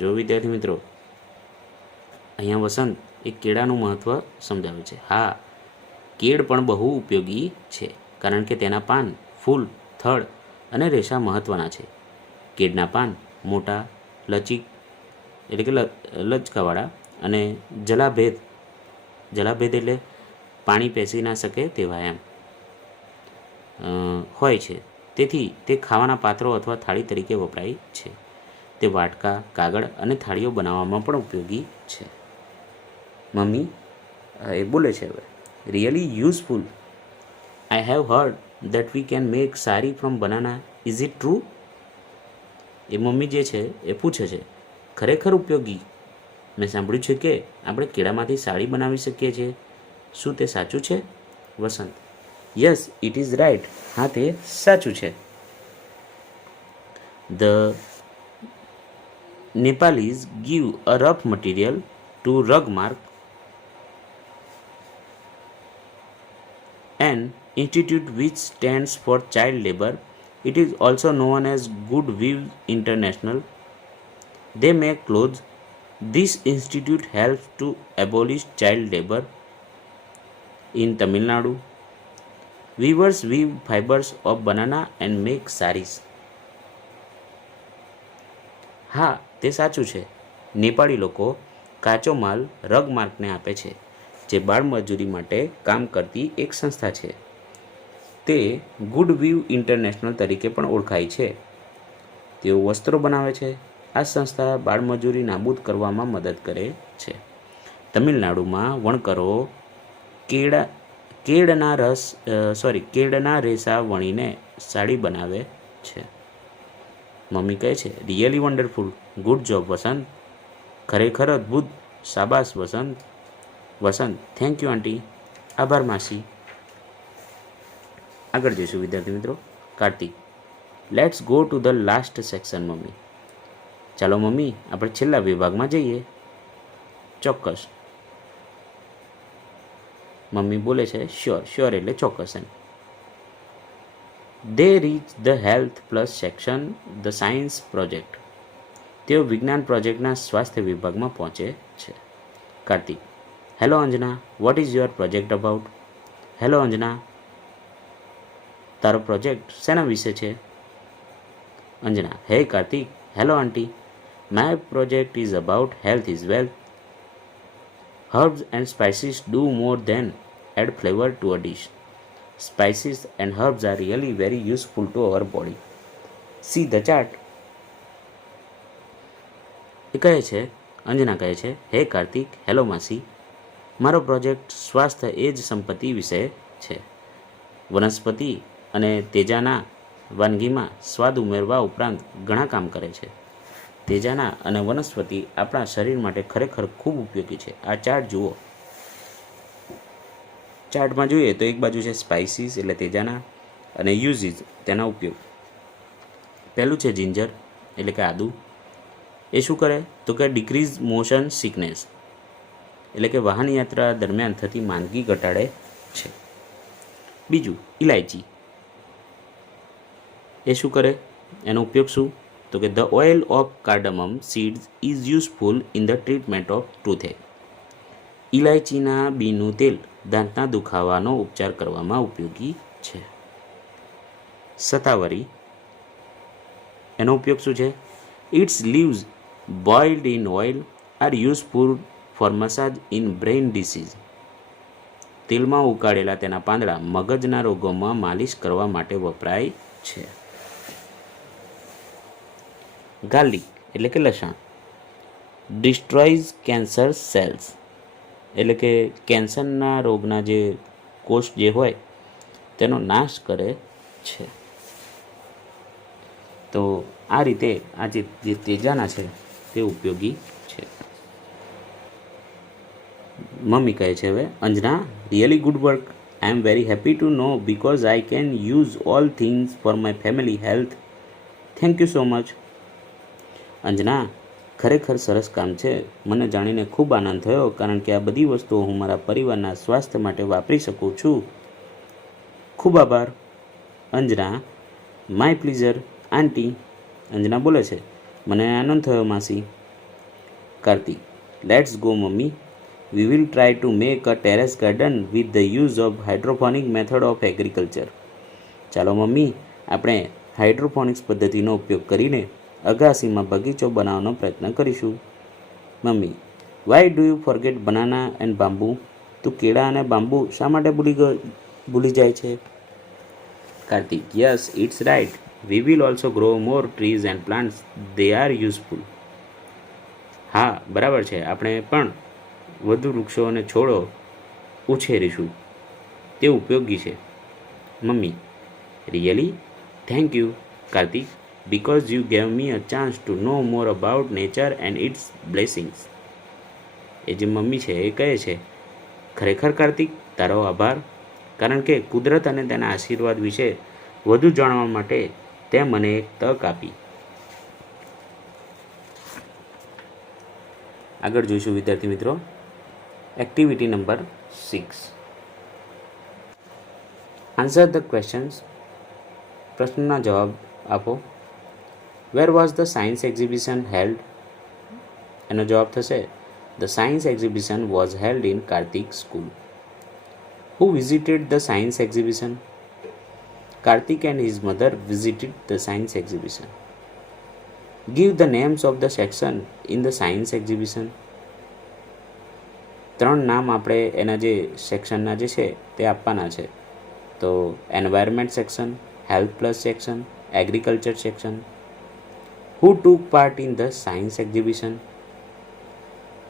જો વિદ્યાર્થી મિત્રો અહીંયા વસંત એ કેળાનું મહત્ત્વ સમજાવે છે. હા, કેળ પણ બહુ ઉપયોગી છે કારણ કે તેના પાન, ફૂલ, થડ અને રેસા મહત્ત્વના છે. કેળના પાન મોટા, લચીક એટલે કે લચકાવાળા અને જલાભેદ એટલે પાણી પેસી ના શકે તેવા એમ હોય છે. તેથી તે ખાવાના પાત્રો અથવા થાળી તરીકે વપરાય છે. તે વાટકા, કાગળ અને થાળીઓ બનાવવામાં પણ ઉપયોગી છે. મમ્મી એ બોલે છે હવે, really useful. I have heard that we can make sari from banana. Is it true? એ મમ્મી જે છે એ પૂછે છે, ખરેખર ઉપયોગી. મેં સાંભળ્યું છે કે આપણે કેળામાંથી સાડી બનાવી શકીએ છીએ. શું તે સાચું છે? વસંત, યસ ઇટ ઇઝ રાઇટ. હા, તે સાચું છે. The Nepalis give a rough material to rug mark, an institute which stands for child labor. It is also known as Good Will International. They make clothes. This institute helps to abolish child labor. In Tamil Nadu, weavers weave fibers of banana and make saris. હા, તે સાચું છે. નેપાળી લોકો કાચો માલ રગમાર્કને આપે છે, જે બાળમજૂરી માટે કામ કરતી એક સંસ્થા છે. તે ગુડ વીવ ઇન્ટરનેશનલ તરીકે પણ ઓળખાય છે. તેઓ વસ્ત્રો બનાવે છે. આ સંસ્થા બાળમજૂરી નાબૂદ કરવામાં મદદ કરે છે. તમિલનાડુમાં વણકરો કેળના રેસા વણીને સાડી બનાવે છે. મમ્મી કહે છે, રિયલી વન્ડરફુલ. ગુડ જોબ વસંત. ખરેખર અદ્ભુત. શાબાશ વસંત. વસંત, થેન્ક યુ આંટી. આભાર માસી. આગળ જઈશું વિદ્યાર્થી મિત્રો. Kartik, let's go to the last section. Mummy, ચાલો મમ્મી આપણે છેલ્લા વિભાગમાં જઈએ. ચોક્કસ. મમ્મી બોલે છે, શ્યોર એટલે ચોક્કસ એમ. They reach the health plus section, the science project. તેઓ વિજ્ઞાન પ્રોજેક્ટના સ્વાસ્થ્ય વિભાગમાં પહોંચે છે. Kartik, hello Anjana, vote is your project about? Hello Anjana, તારો પ્રોજેક્ટ શેના વિશે છે? અંજના, હે Kartik, hello aunty, my project is about health is wealth. Herbs and spices do more than add flavor to a dish. Spices and herbs are really very useful to our body. See the chart. એ કહે છે, અંજના કહે છે, હે Kartik, hello માસી, મારો project સ્વાસ્થ્ય એ જ સંપત્તિ વિશે છે. વનસ્પતિ અને તેજાના વાનગીમાં સ્વાદ ઉમેરવા ઉપરાંત ઘણા કામ કરે છે. તેજાના અને વનસ્પતિ આપણા શરીર માટે ખરેખર ખૂબ ઉપયોગી છે. આ ચાર્ટ જુઓ. ચાર્ટમાં જોઈએ તો એક બાજુ છે સ્પાઇસીસ એટલે તેજાના અને યુઝીસ તેના ઉપયોગ. પહેલું છે જિંજર એટલે કે આદુ. એ શું કરે તો કે ડિક્રીઝ મોશન સિકનેસ એટલે કે વાહન યાત્રા દરમિયાન થતી માંદગી ઘટાડે છે. બીજું ઇલાયચી. એ શું કરે, એનો ઉપયોગ શું તો કે the oil of cardamom seeds is useful in the treatment of toothache. ઇલાયચીના બીનું તેલ દાંતના દુખાવાનો ઉપચાર કરવામાં ઉપયોગી છે. સતાવરી. એનો ઉપયોગ શું છે? Its leaves boiled in oil are useful for massage in brain disease. તેલમાં ઉકાળેલા તેના પાંદડા મગજના રોગોમાં માલિશ કરવા માટે વપરાય છે. ગાર્લિક એટલે કે લસણ. ડિસ્ટ્રોઇઝ કેન્સર સેલ્સ એટલે કે કેન્સરના રોગના જે કોષ જે હોય તેનો નાશ કરે છે. તો આ રીતે આ જે તેજાના છે તે ઉપયોગી છે. મમ્મી કહે છે હવે, Anjana, really good work. I am very happy to know because I can use all things for my family health. Thank you so much. Anjana, ખરેખર સરસ કામ છે. મને જાણીને ખૂબ આનંદ થયો કારણ કે આ બધી વસ્તુઓ હું મારા પરિવારના સ્વાસ્થ્ય માટે વાપરી શકું છું. ખૂબ આભાર અંજના. માય પ્લીઝર આંટી. અંજના બોલે છે, મને આનંદ થયો માસી. Kartik, let's go mummy. We will try to make a terrace garden with the use of hydroponic method of agriculture. ચાલો મમ્મી, આપણે હાઇડ્રોફોનિક્સ પદ્ધતિનો ઉપયોગ કરીને અગાસીમાં બગીચો બનાવવાનો પ્રયત્ન કરીશું. Mummy, why do you forget banana and bamboo? તું કેળા અને બાંબુ શા માટે ભૂલી જાય છે? Kartik, yes it's right. We will also grow more trees and plants. They are useful. હા બરાબર છે, આપણે પણ વધુ વૃક્ષો અને છોડો ઉછેરીશું, તે ઉપયોગી છે. Mummy, really? Thank you Kartik, because you gave me a chance to know more about nature and its blessings. એ જે મમ્મી છે એ કહે છે, ખરેખર કાર્તિક તારો આભાર, કારણ કે કુદરત અને તેના આશીર્વાદ વિશે વધુ જાણવા માટે તે મને એક તક આપી. આગળ જોઈશું વિદ્યાર્થી મિત્રો activity number 6. Answer the questions. પ્રશ્નના જવાબ આપો. Where was the science exhibition held? એનો જવાબ થશે the science exhibition was held in Kartik school. Who visited the science exhibition? Kartik and his mother visited the science exhibition. Give the names of the section in the science exhibition. 3 નામ આપણે એના જે સેક્શનના જે છે તે આપવાના છે. તો environment section, health plus section, agriculture section. Who took part in the science exhibition?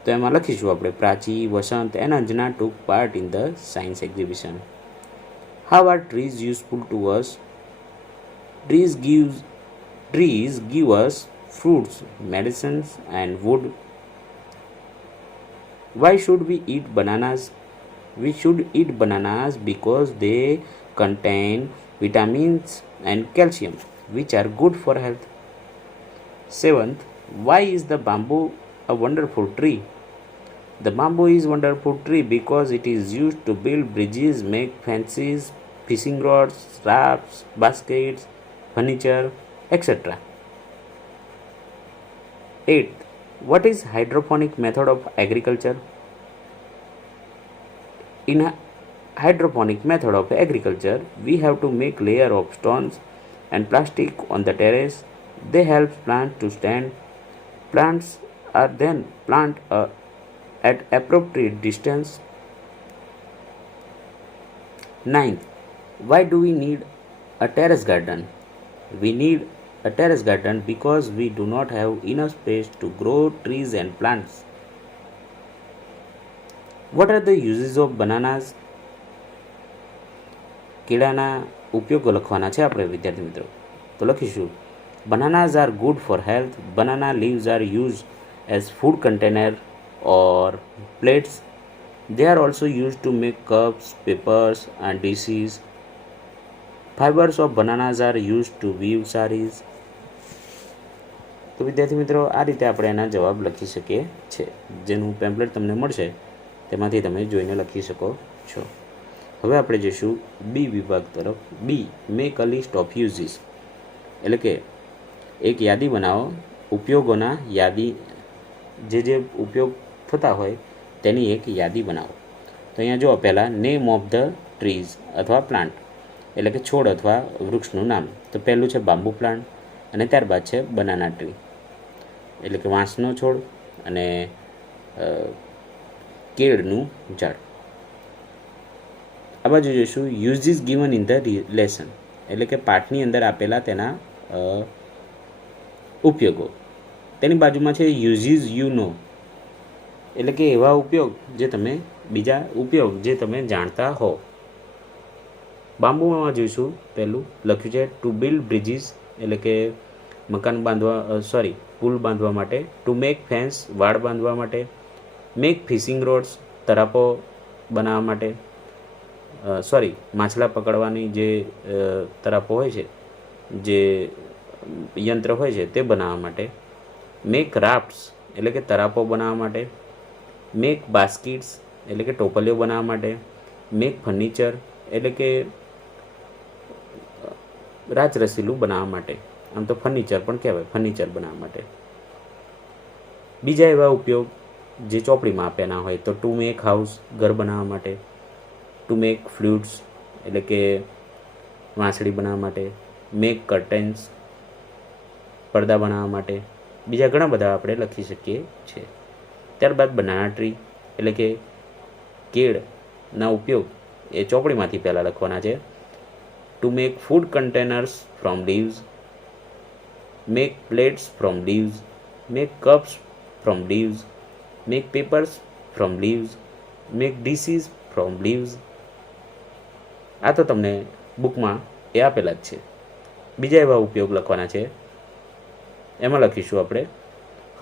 તો એમાં લખીશું આપણે Prachi, Vasant and Anjana took part in the science exhibition. How are trees useful to us? Trees give us fruits, medicines and wood. Why should we eat bananas? We should eat bananas because they contain vitamins and calcium, which are good for health. 7th, why is the bamboo a wonderful tree? The bamboo is a wonderful tree because it is used to build bridges, make fences, fishing rods, rafts, baskets, furniture, etc. 8th, what is hydroponic method of agriculture? In a hydroponic method of agriculture, we have to make layer of stones and plastic on the terrace. They help plants to stand. Plants are then planted at appropriate distance. 9th, why do we need a terrace garden? We need a terrace garden because we do not have enough space to grow trees and plants. What are the uses of bananas? કેળાના ઉપયોગો લખવાના છે આપણે વિદ્યાર્થી મિત્રો. તો લખીશું bananas are good for health. Banana leaves are used as food container or plates. They are also used to make cups, papers and dishes. Fibers of bananas are used to weave sarees. તો વિદ્યાર્થી મિત્રો આ રીતે આપણે એના જવાબ લખી શકીએ છીએ. જેનું પેમ્પલેટ તમને મળશે તેમાંથી તમે જોઈને લખી શકો છો. હવે આપણે જઈશું બી વિભાગ તરફ. B, make a list of uses, એટલે કે એક યાદી બનાવો ઉપયોગોના. યાદી જે ઉપયોગ થતા હોય તેની એક યાદી બનાવો. તો અહીંયા જો પહેલાં નેમ ઓફ ધ ટ્રીઝ અથવા પ્લાન્ટ, એટલે કે છોડ અથવા વૃક્ષનું નામ. તો પહેલું છે બાંબુ પ્લાન્ટ અને ત્યારબાદ છે બનાના ટ્રી, એટલે કે વાંસનો છોડ અને કેળનું ઝાડ. આ બાજુ જોઈશું uses given in the lesson, એટલે કે પાઠની અંદર આપેલા તેના ઉપયોગો. તેની બાજુમાં છે યુઝીસ યુ નો, એટલે કે એવા ઉપયોગ જે તમે બીજા ઉપયોગ જે તમે જાણતા હો. બાંબુમાં જોઈશું પહેલું લખ્યું છે ટુ બિલ્ડ બ્રિજીસ, એટલે કે મકાન બાંધવા પુલ બાંધવા માટે. ટુ મેક ફેન્સ, વાડ બાંધવા માટે. મેક ફિશિંગ રોડ્સ, તરાપો બનાવવા માટે. માછલા પકડવાની જે તરાપો હોય છે, જે યંત્ર હોય છે તે બનાવવા માટે. મેક રાફ્ટ્સ, એટલે કે તરાપો બનાવવા માટે, મેક બાસ્કેટ્સ એટલે કે ટોપલીઓ બનાવવા માટે, મેક ફર્નિચર એટલે કે રાચરસીલું બનાવવા માટે, આમ તો ફર્નિચર પણ કહેવાય, ફર્નિચર બનાવવા માટે. બીજા એવા ઉપયોગ જે ચોપડીમાં આપેલા હોય તો ટુ મેક હાઉસ ઘર બનાવવા માટે, ટુ મેક ફ્લૂટ્સ એટલે કે વાંસળી બનાવવા માટે, મેક કર્ટેન્સ પડદા બનાવવા માટે, બીજા ઘણા બધા આપણે લખી શકીએ છીએ. ત્યારબાદ બનાના ટ્રી એટલે કે કેળના ઉપયોગ એ ચોપડીમાંથી પહેલાં લખવાના છે. To make food containers from leaves, make plates from leaves, make cups from leaves, make papers from leaves, make dishes from leaves. આ તો તમને બુકમાં એ આપેલા જ છે. બીજા એવા ઉપયોગ લખવાના છે. એમાં લખીશું આપણે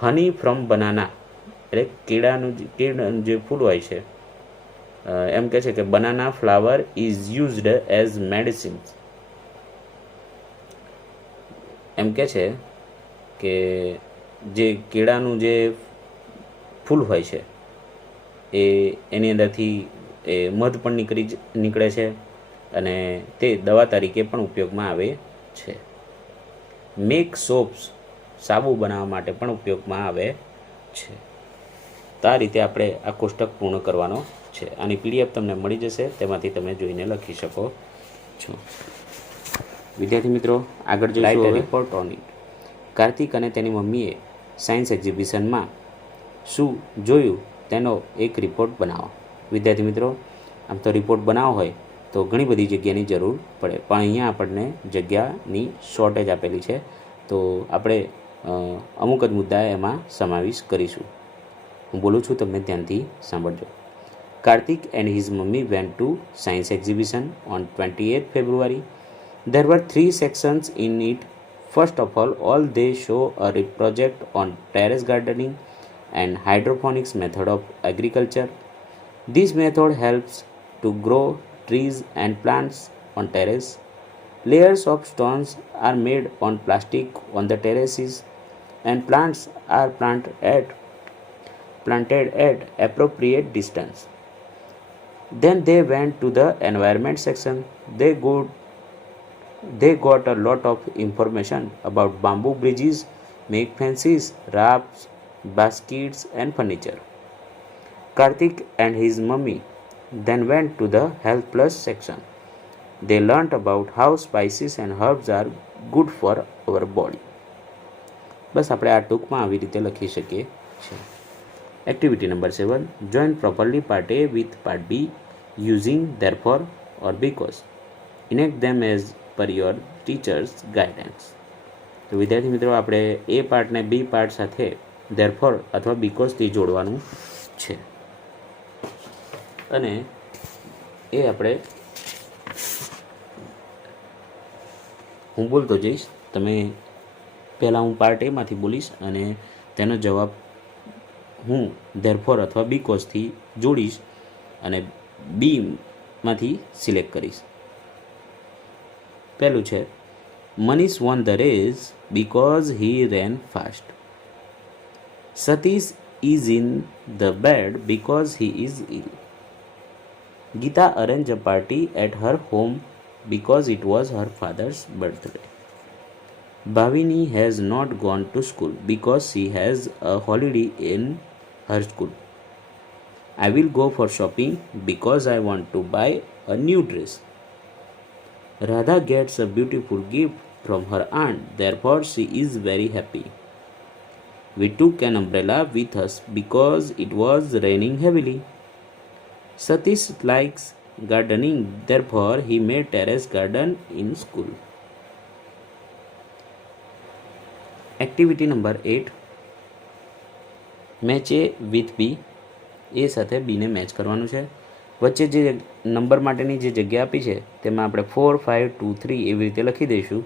હની ફ્રોમ બનાના એટલે કેળાનું જે ફૂલ હોય છે, એમ કહે છે કે banana flower is used as medicines. એમ કહે છે કે જે કેળાનું જે ફૂલ હોય છે એની અંદરથી એ મધ પણ નીકળે છે અને તે દવા તરીકે પણ ઉપયોગમાં આવે છે. મેક સોપ્સ સાબુ બનાવવા માટે પણ ઉપયોગમાં આવે છે. તો આ રીતે આપણે આ કોષ્ટક પૂર્ણ કરવાનો છે. આની PDF તમને મળી જશે, તેમાંથી તમે જોઈને લખી શકો છો. વિદ્યાર્થી મિત્રો, આગળ જોઈશું રિપોર્ટ ઓન ઇટ. કાર્તિક અને તેની મમ્મીએ સાયન્સ એક્ઝિબિશનમાં શું જોયું તેનો એક રિપોર્ટ બનાવો. વિદ્યાર્થી મિત્રો, આમ તો રિપોર્ટ બનાવવો હોય તો ઘણી બધી જગ્યાની જરૂર પડે, પણ અહીંયા આપણને જગ્યાની શોર્ટેજ આપેલી છે, તો આપણે અમુક જ મુદ્દા એમાં સમાવેશ કરીશું. હું બોલું છું, તમે ધ્યાનથી સાંભળજો. Kartik and his mummy went to science exhibition on 28th February. There were 3 sections in it. First of all they show a project on terrace gardening and hydroponics method of agriculture. This method helps to grow trees and plants on terrace. Layers of stones are made on plastic on the terraces and plants are planted at appropriate distance. Then they went to the environment section. They got a lot of information about bamboo bridges, make fences, rafts, baskets and furniture. Karthik and his mummy then went to the health plus section. They learnt about how spices and herbs are good for our body. બસ આપણે આ ટૂંકમાં આવી રીતે લખી શકીએ છીએ. Activity number 7, join properly part A with part B using therefore or because. Enact them as per your teacher's guidance. તો વિદ્યાર્થી મિત્રો, આપણે એ પાર્ટને બી પાર્ટ સાથે therefore અથવા બીકોઝથી જોડવાનું છે અને એ આપણે હું બોલતો જઈશ, તમે પહેલાં હું પાર્ટ એમાંથી બોલીશ અને તેનો જવાબ હું therefore અથવા બીકોઝથી જોડીશ અને બીમાંથી સિલેક્ટ કરીશ. પહેલું છે, Manish won the race because he ran fast. Satish is in the bed because he is ill. Geeta arranged a party at her home because it was her father's birthday. Bhavini has not gone to school because she has a holiday in her school. I will go for shopping because I want to buy a new dress. Radha gets a beautiful gift from her aunt, therefore she is very happy. We took an umbrella with us because it was raining heavily. Satish likes gardening, therefore he made terrace garden in school. Activity number 8, match A with B. A સાથે બીને match કરવાનું છે. વચ્ચે જે number માટેની જે જગ્યા આપી છે તેમાં આપણે 4, 5, 2, 3 એવી રીતે લખી દઈશું,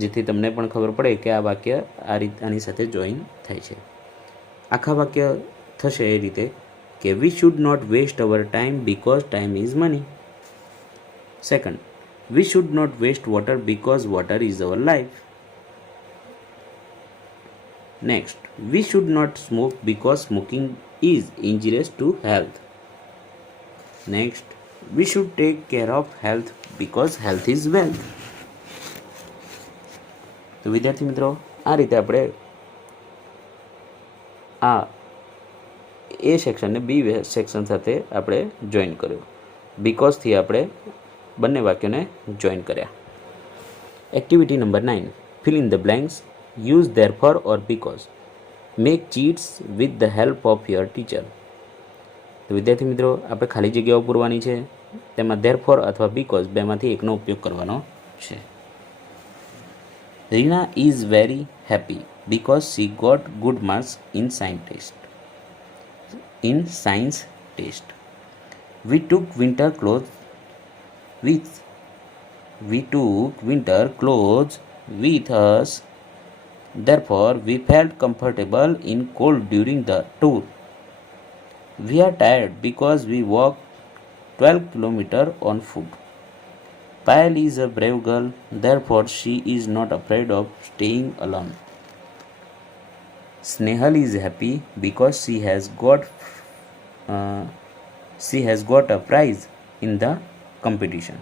જેથી તમને પણ ખબર પડે કે આ વાક્ય આની સાથે જોઈન થાય છે. આખા વાક્ય થશે એ રીતે કે we should not waste our time because time is money. Second, we should not waste water because water is our life. Next, we should not smoke because smoking is injurious to health. Next, we should take care of health because health is wealth. તો વિદ્યાર્થી મિત્રો, આ રીતે આપણે આ એ સેક્શનને બી section સાથે આપણે join કર્યું. બીકોઝથી આપણે બંને વાક્યોને જોઈન કર્યા. Activity number 9, fill in the blanks. Use therefore or because. Make chits with the help of your teacher. તો વિદ્યાર્થી મિત્રો, આપણે ખાલી જગ્યાઓ પૂરવાની છે. તેમાં ધેરફોર અથવા બીકોઝ બેમાંથી એકનો ઉપયોગ કરવાનો છે. Reena is very happy because she got good marks in science test. We took winter clothes with us. Therefore, we felt comfortable in cold during the tour. We are tired because we walked 12 kilometers on foot. Payal is a brave girl. Therefore, she is not afraid of staying alone. Snehal is happy because she has got a prize in the competition.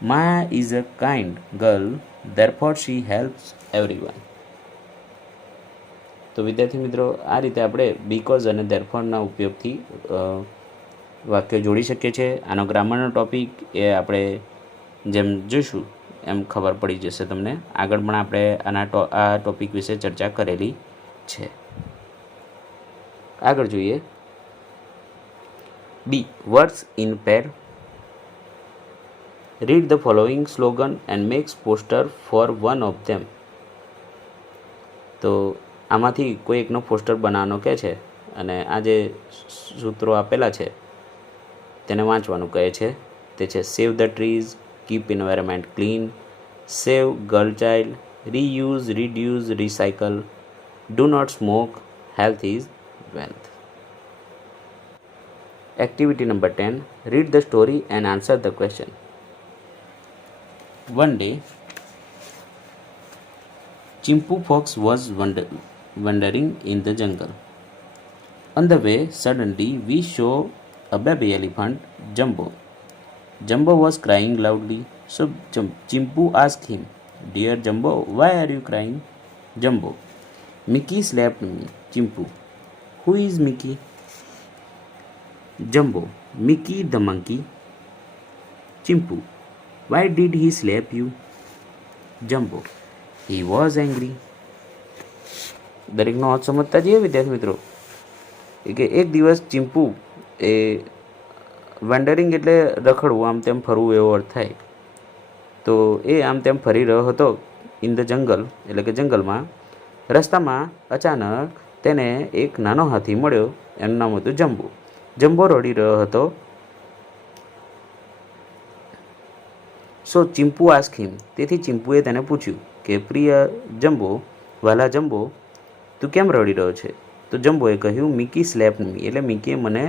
Maya is a kind girl, therefore she helps everyone. તો વિદ્યાર્થી મિત્રો, આ રીતે આપણે because અને ધેરફોરના ઉપયોગથી વાક્ય જોડી શકીએ છીએ. આનો ગ્રામરનો ટોપિક એ આપણે જેમ જોઈશું એમ ખબર પડી જશે તમને. આગળ પણ આપણે આ ટોપિક વિશે ચર્ચા કરેલી છે. આગળ જોઈએ B, words in pair. Read the following slogan and makes poster for one of them. તો આમાંથી કોઈ એકનો પોસ્ટર બનાવવાનો કહે છે અને આ જે સૂત્રો આપેલા છે તેને વાંચવાનું કહે છે. તે છે સેવ the trees, keep environment clean, save girl child, reuse, reduce, recycle, do not smoke, health is wealth. Activity number 10, read the story and answer the question. One day, Chimpu Fox was wandering in the jungle. On the way, suddenly we saw a baby elephant, Jumbo. Jumbo was crying loudly, so Chimpu asked him, "Dear Jumbo, why are you crying?" Jumbo: "Mickey slapped me." Chimpu: "Who is Mickey?" Jumbo: "Mickey the monkey." Chimpu: "Why did he slap you?" Jumbo: "He was angry." દરેકનો અર્થ સમજતા જઈએ વિદ્યાર્થી મિત્રો. કે એક દિવસ ચિમ્પુ એ વેન્ડરિંગ એટલે રખડવું, આમ તેમ ફરવું એવો અર્થ થાય. તો એ આમ તેમ ફરી રહ્યો હતો ઇન ધ જંગલ એટલે કે જંગલમાં. રસ્તામાં અચાનક તેને એક નાનો હાથી મળ્યો. એનું નામ હતું જમ્બો. જમ્બો રડી રહ્યો હતો. સો ચિમ્પુ આસ્ક હિમ, તેથી ચિમ્પુએ તેને પૂછ્યું કે પ્રિય જમ્બો, વાલા જમ્બો, તું કેમ રડી રહ્યો છે? તો જમ્બોએ કહ્યું મિકી સ્લેપ મી, એટલે મીકીએ મને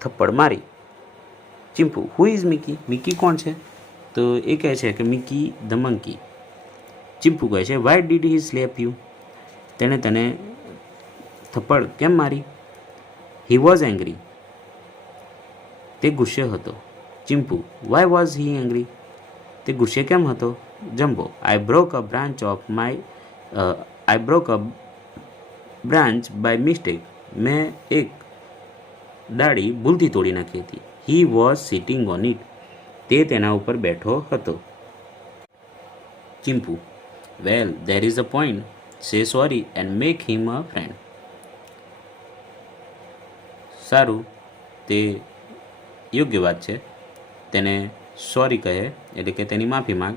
થપ્પડ મારી. Chimpu: who is Mickey? Mickey કોણ છે? તો એ કહે છે કે મિકી ધ મંકી. ચિમ્પુ કહે છે why did he slap you? તેણે તને થપ્પડ કેમ મારી? He was angry. તે ગુસ્સે હતો. Chimpu: why was he angry? તે ગુસ્સે કેમ હતો? Jumbo: I broke a branch by mistake. મેં એક ડાળી ભૂલથી તોડી નાખી હતી. He was sitting on it. તે તેના ઉપર બેઠો હતો. Chimpu: well, there is a point. Say sorry and make him a friend. સારું, તે યોગ્ય વાત છે. તેને સોરી કહે એટલે કે તેની માફી માંગ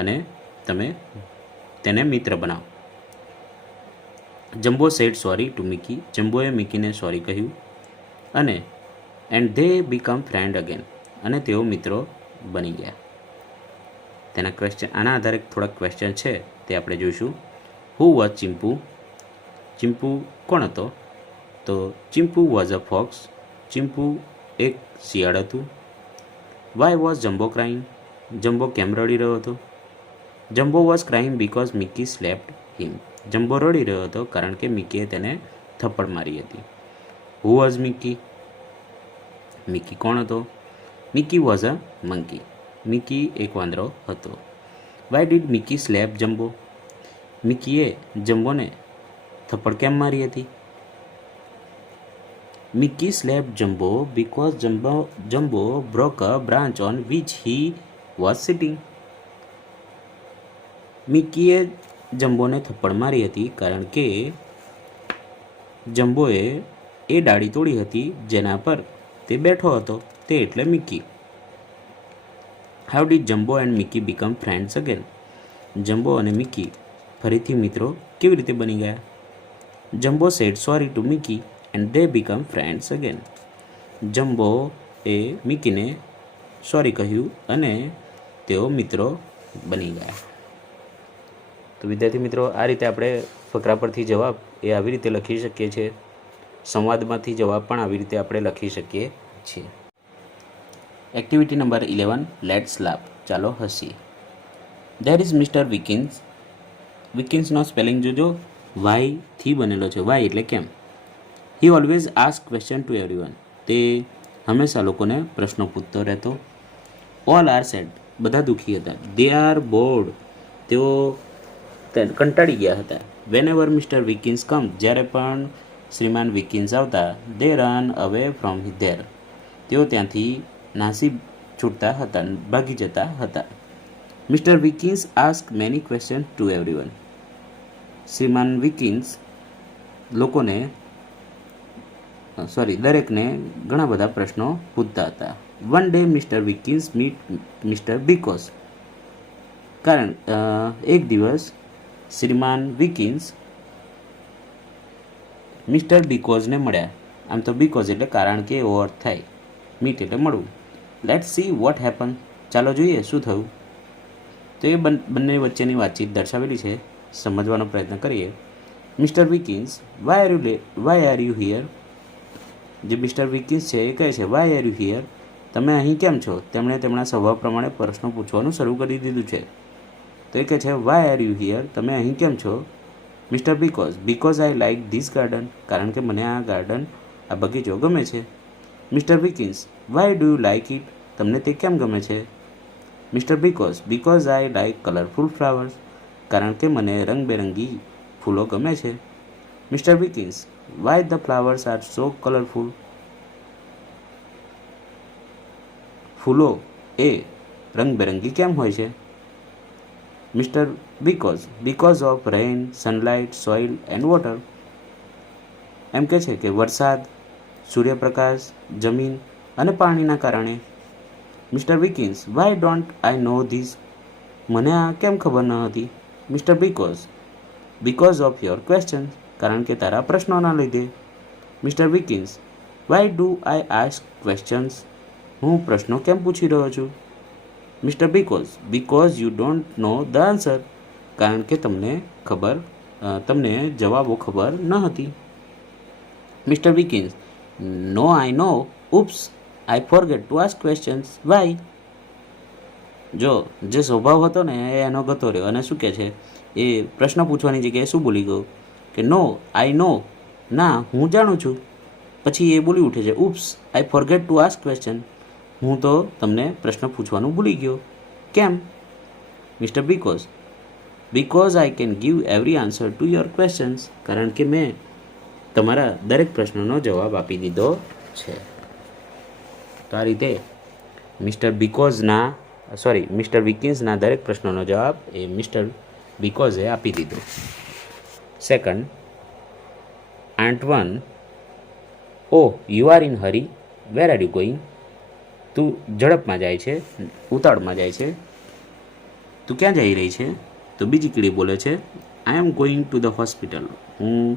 અને તમે તેને મિત્ર બનાવો. Jumbo said sorry to Mickey. જમ્બોએ મિકીને સોરી કહ્યું અને and they become friend again, અને તેઓ મિત્રો બની ગયા. તેના ક્વેશ્ચન, આના આધારે થોડાક ક્વેશ્ચન છે તે આપણે જોઈશું. Who was Chimpu? ચિમ્પુ કોણ હતો? તો Chimpu was a fox. Chimpu એક શિયાળ હતું. Why was Jumbo crying? Jumbo કેમ રડી રહ્યો હતો? Jumbo was crying because Mickey slapped him. Jumbo રડી રહ્યો હતો કારણ કે મિકીએ તેને થપ્પડ મારી હતી. Who was Mickey? મિકી કોણ હતો? Mickey was a monkey. Mickey એક વાંદરો હતો. Why did Mickey slap Jumbo? મિકીએ જમ્બોને થપ્પડ કેમ મારી હતી? Mickey slap Jumbo because Jumbo broke a branch on which he was sitting. મિકીએ જમ્બોને થપ્પડ મારી હતી કારણ કે જમ્બોએ એ ડાળી તોડી હતી જેના પર તે બેઠો હતો, તે એટલે Mickey. How did Jumbo and Mickey become friends again? Jumbo અને મિકી ફરીથી મિત્રો કેવી રીતે બની ગયા? Jumbo said sorry to Mickey and they become friends again. Jumbo એ મિકીને સોરી કહ્યું અને તેઓ મિત્રો બની ગયા. તો વિદ્યાર્થી મિત્રો, આ રીતે આપણે ફકરા પરથી જવાબ એ આવી રીતે લખી શકીએ છીએ. સંવાદમાંથી જવાબ પણ આવી રીતે આપણે લખી શકીએ છીએ. Activity number 11, let's laugh. ચાલો હસીએ. There is Mister Whykins. વિકિન્સનો સ્પેલિંગ જોજો, વાયથી બનેલો છે. વાય એટલે કેમ. He always ask question to everyone. તે હંમેશા લોકોને પ્રશ્નો પૂછતો રહેતો. All are sad. બધા દુઃખી હતા. They are bored. તેઓ કંટાળી ગયા હતા. When ever Mister Whykins come. જ્યારે પણ શ્રીમાન વિકિન્સ આવતા. They run away from there. તેઓ ત્યાંથી નાસી છૂટતા હતા, ભાગી જતા હતા. Mister Whykins ask many question to everyone. શ્રીમાન વિકિન્સ દરેકને ઘણા બધા પ્રશ્નો પૂછતા હતા. One day Mister Whykins meet Mister Because. એક દિવસ શ્રીમાન વિકિન્સ મિસ્ટર બીકોઝને મળ્યા. આમ તો બીકોઝ એટલે કારણ કે એવો અર્થ થાય. મીટ એટલે મળવું. Let's see what happen. ચાલો જોઈએ શું થયું. તો એ બંને વચ્ચેની વાતચીત દર્શાવેલી છે, સમજવાનો પ્રયત્ન કરીએ. Mister Whykins why are you here. જે મિસ્ટર વિકિન્સ છે એ કહે છે વાય આર યુ હિયર. તમે અહીં કેમ છો? તેમણે તેમના સ્વભાવ પ્રમાણે પ્રશ્નો પૂછવાનું શરૂ કરી દીધું છે. તો એ કહે છે વાય આર યુ હિયર. તમે અહીં કેમ છો? Mister Because I like this garden. કારણ કે મને આ ગાર્ડન, આ બગીચો ગમે છે. Mister Whykins why do you like it. તમને તે કેમ ગમે છે? Mister Because I like colourful flowers. કારણ કે મને રંગબેરંગી ફૂલો ગમે છે. Mister Whykins why the flowers are so colourful. ફૂલો એ રંગબેરંગી કેમ હોય છે? Mister Because of rain, sunlight, soil and water. એમ કહે છે કે વરસાદ, સૂર્યપ્રકાશ, જમીન અને પાણીના કારણે. Mister Whykins why don't I know this. મને આ કેમ ખબર ન હતી? Mister Because of your question. કારણ કે તારા પ્રશ્નોના લીધે. Mister Whykins why do I ask questions. હું પ્રશ્નો કેમ પૂછી રહ્યો છું? Mister Because you don't know the answer. કારણ કે તમને જવાબો ખબર ન હતી. Mister Whykins no I know. Oops, I forget to ask questions. Why. જો જે સ્વભાવ હતો ને એ એનો ગતો રહ્યો અને શું કહે છે, એ પ્રશ્ન પૂછવાની જગ્યાએ શું બોલી ગયો કે નો આઈ નો. ના, હું જાણું છું. પછી એ બોલી ઉઠે છે ઉપ્સ, I forget to ask question. હું તો તમને પ્રશ્ન પૂછવાનું ભૂલી ગયો. કેમ? Mister Because I can give every answer to your questions. કારણ કે મેં તમારા દરેક પ્રશ્નનો જવાબ આપી દીધો છે. તો આ રીતે મિસ્ટર વિકિન્સના દરેક પ્રશ્નોનો જવાબ એ મિસ્ટર બીકોઝે આપી દીધો. Second, ant one oh you are in hurry, where are you going. તું ઝડપમાં જાય છે, ઉતાવળમાં જાય છે. તું ક્યાં જઈ રહી છે? તો બીજી કીડી બોલે છે I am going to the hospital. હું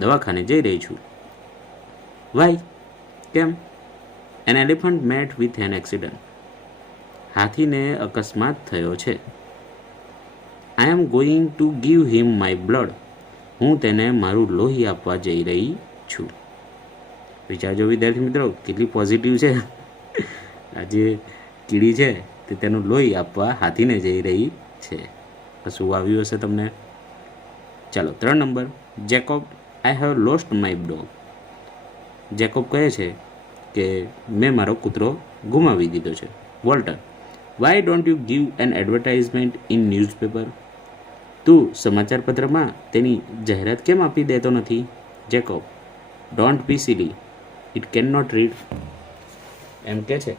દવાખાને જઈ રહી છું. વાય? કેમ? An elephant met with an accident. હાથીને અકસ્માત થયો છે. I am going to give him my blood. હું તેને મારું લોહી આપવા જઈ રહી છું. વિચારજો વિદ્યાર્થી મિત્રો, કેટલી પોઝિટિવ છે. આ જે કીડી છે તે તેનું લોહી આપવા હાથીને જઈ રહી છે. હસવું આવ્યું હશે તમને. ચાલો 3 number, Jacob I have lost my dog. Jacob કહે છે કે મેં મારો કૂતરો ગુમાવી દીધો છે. Walter, why don't you give an advertisement in newspaper. તું સમાચારપત્રમાં તેની જાહેરાત કેમ આપી દેતો નથી? Jacob, don't be silly, it can not read. એમ કે છે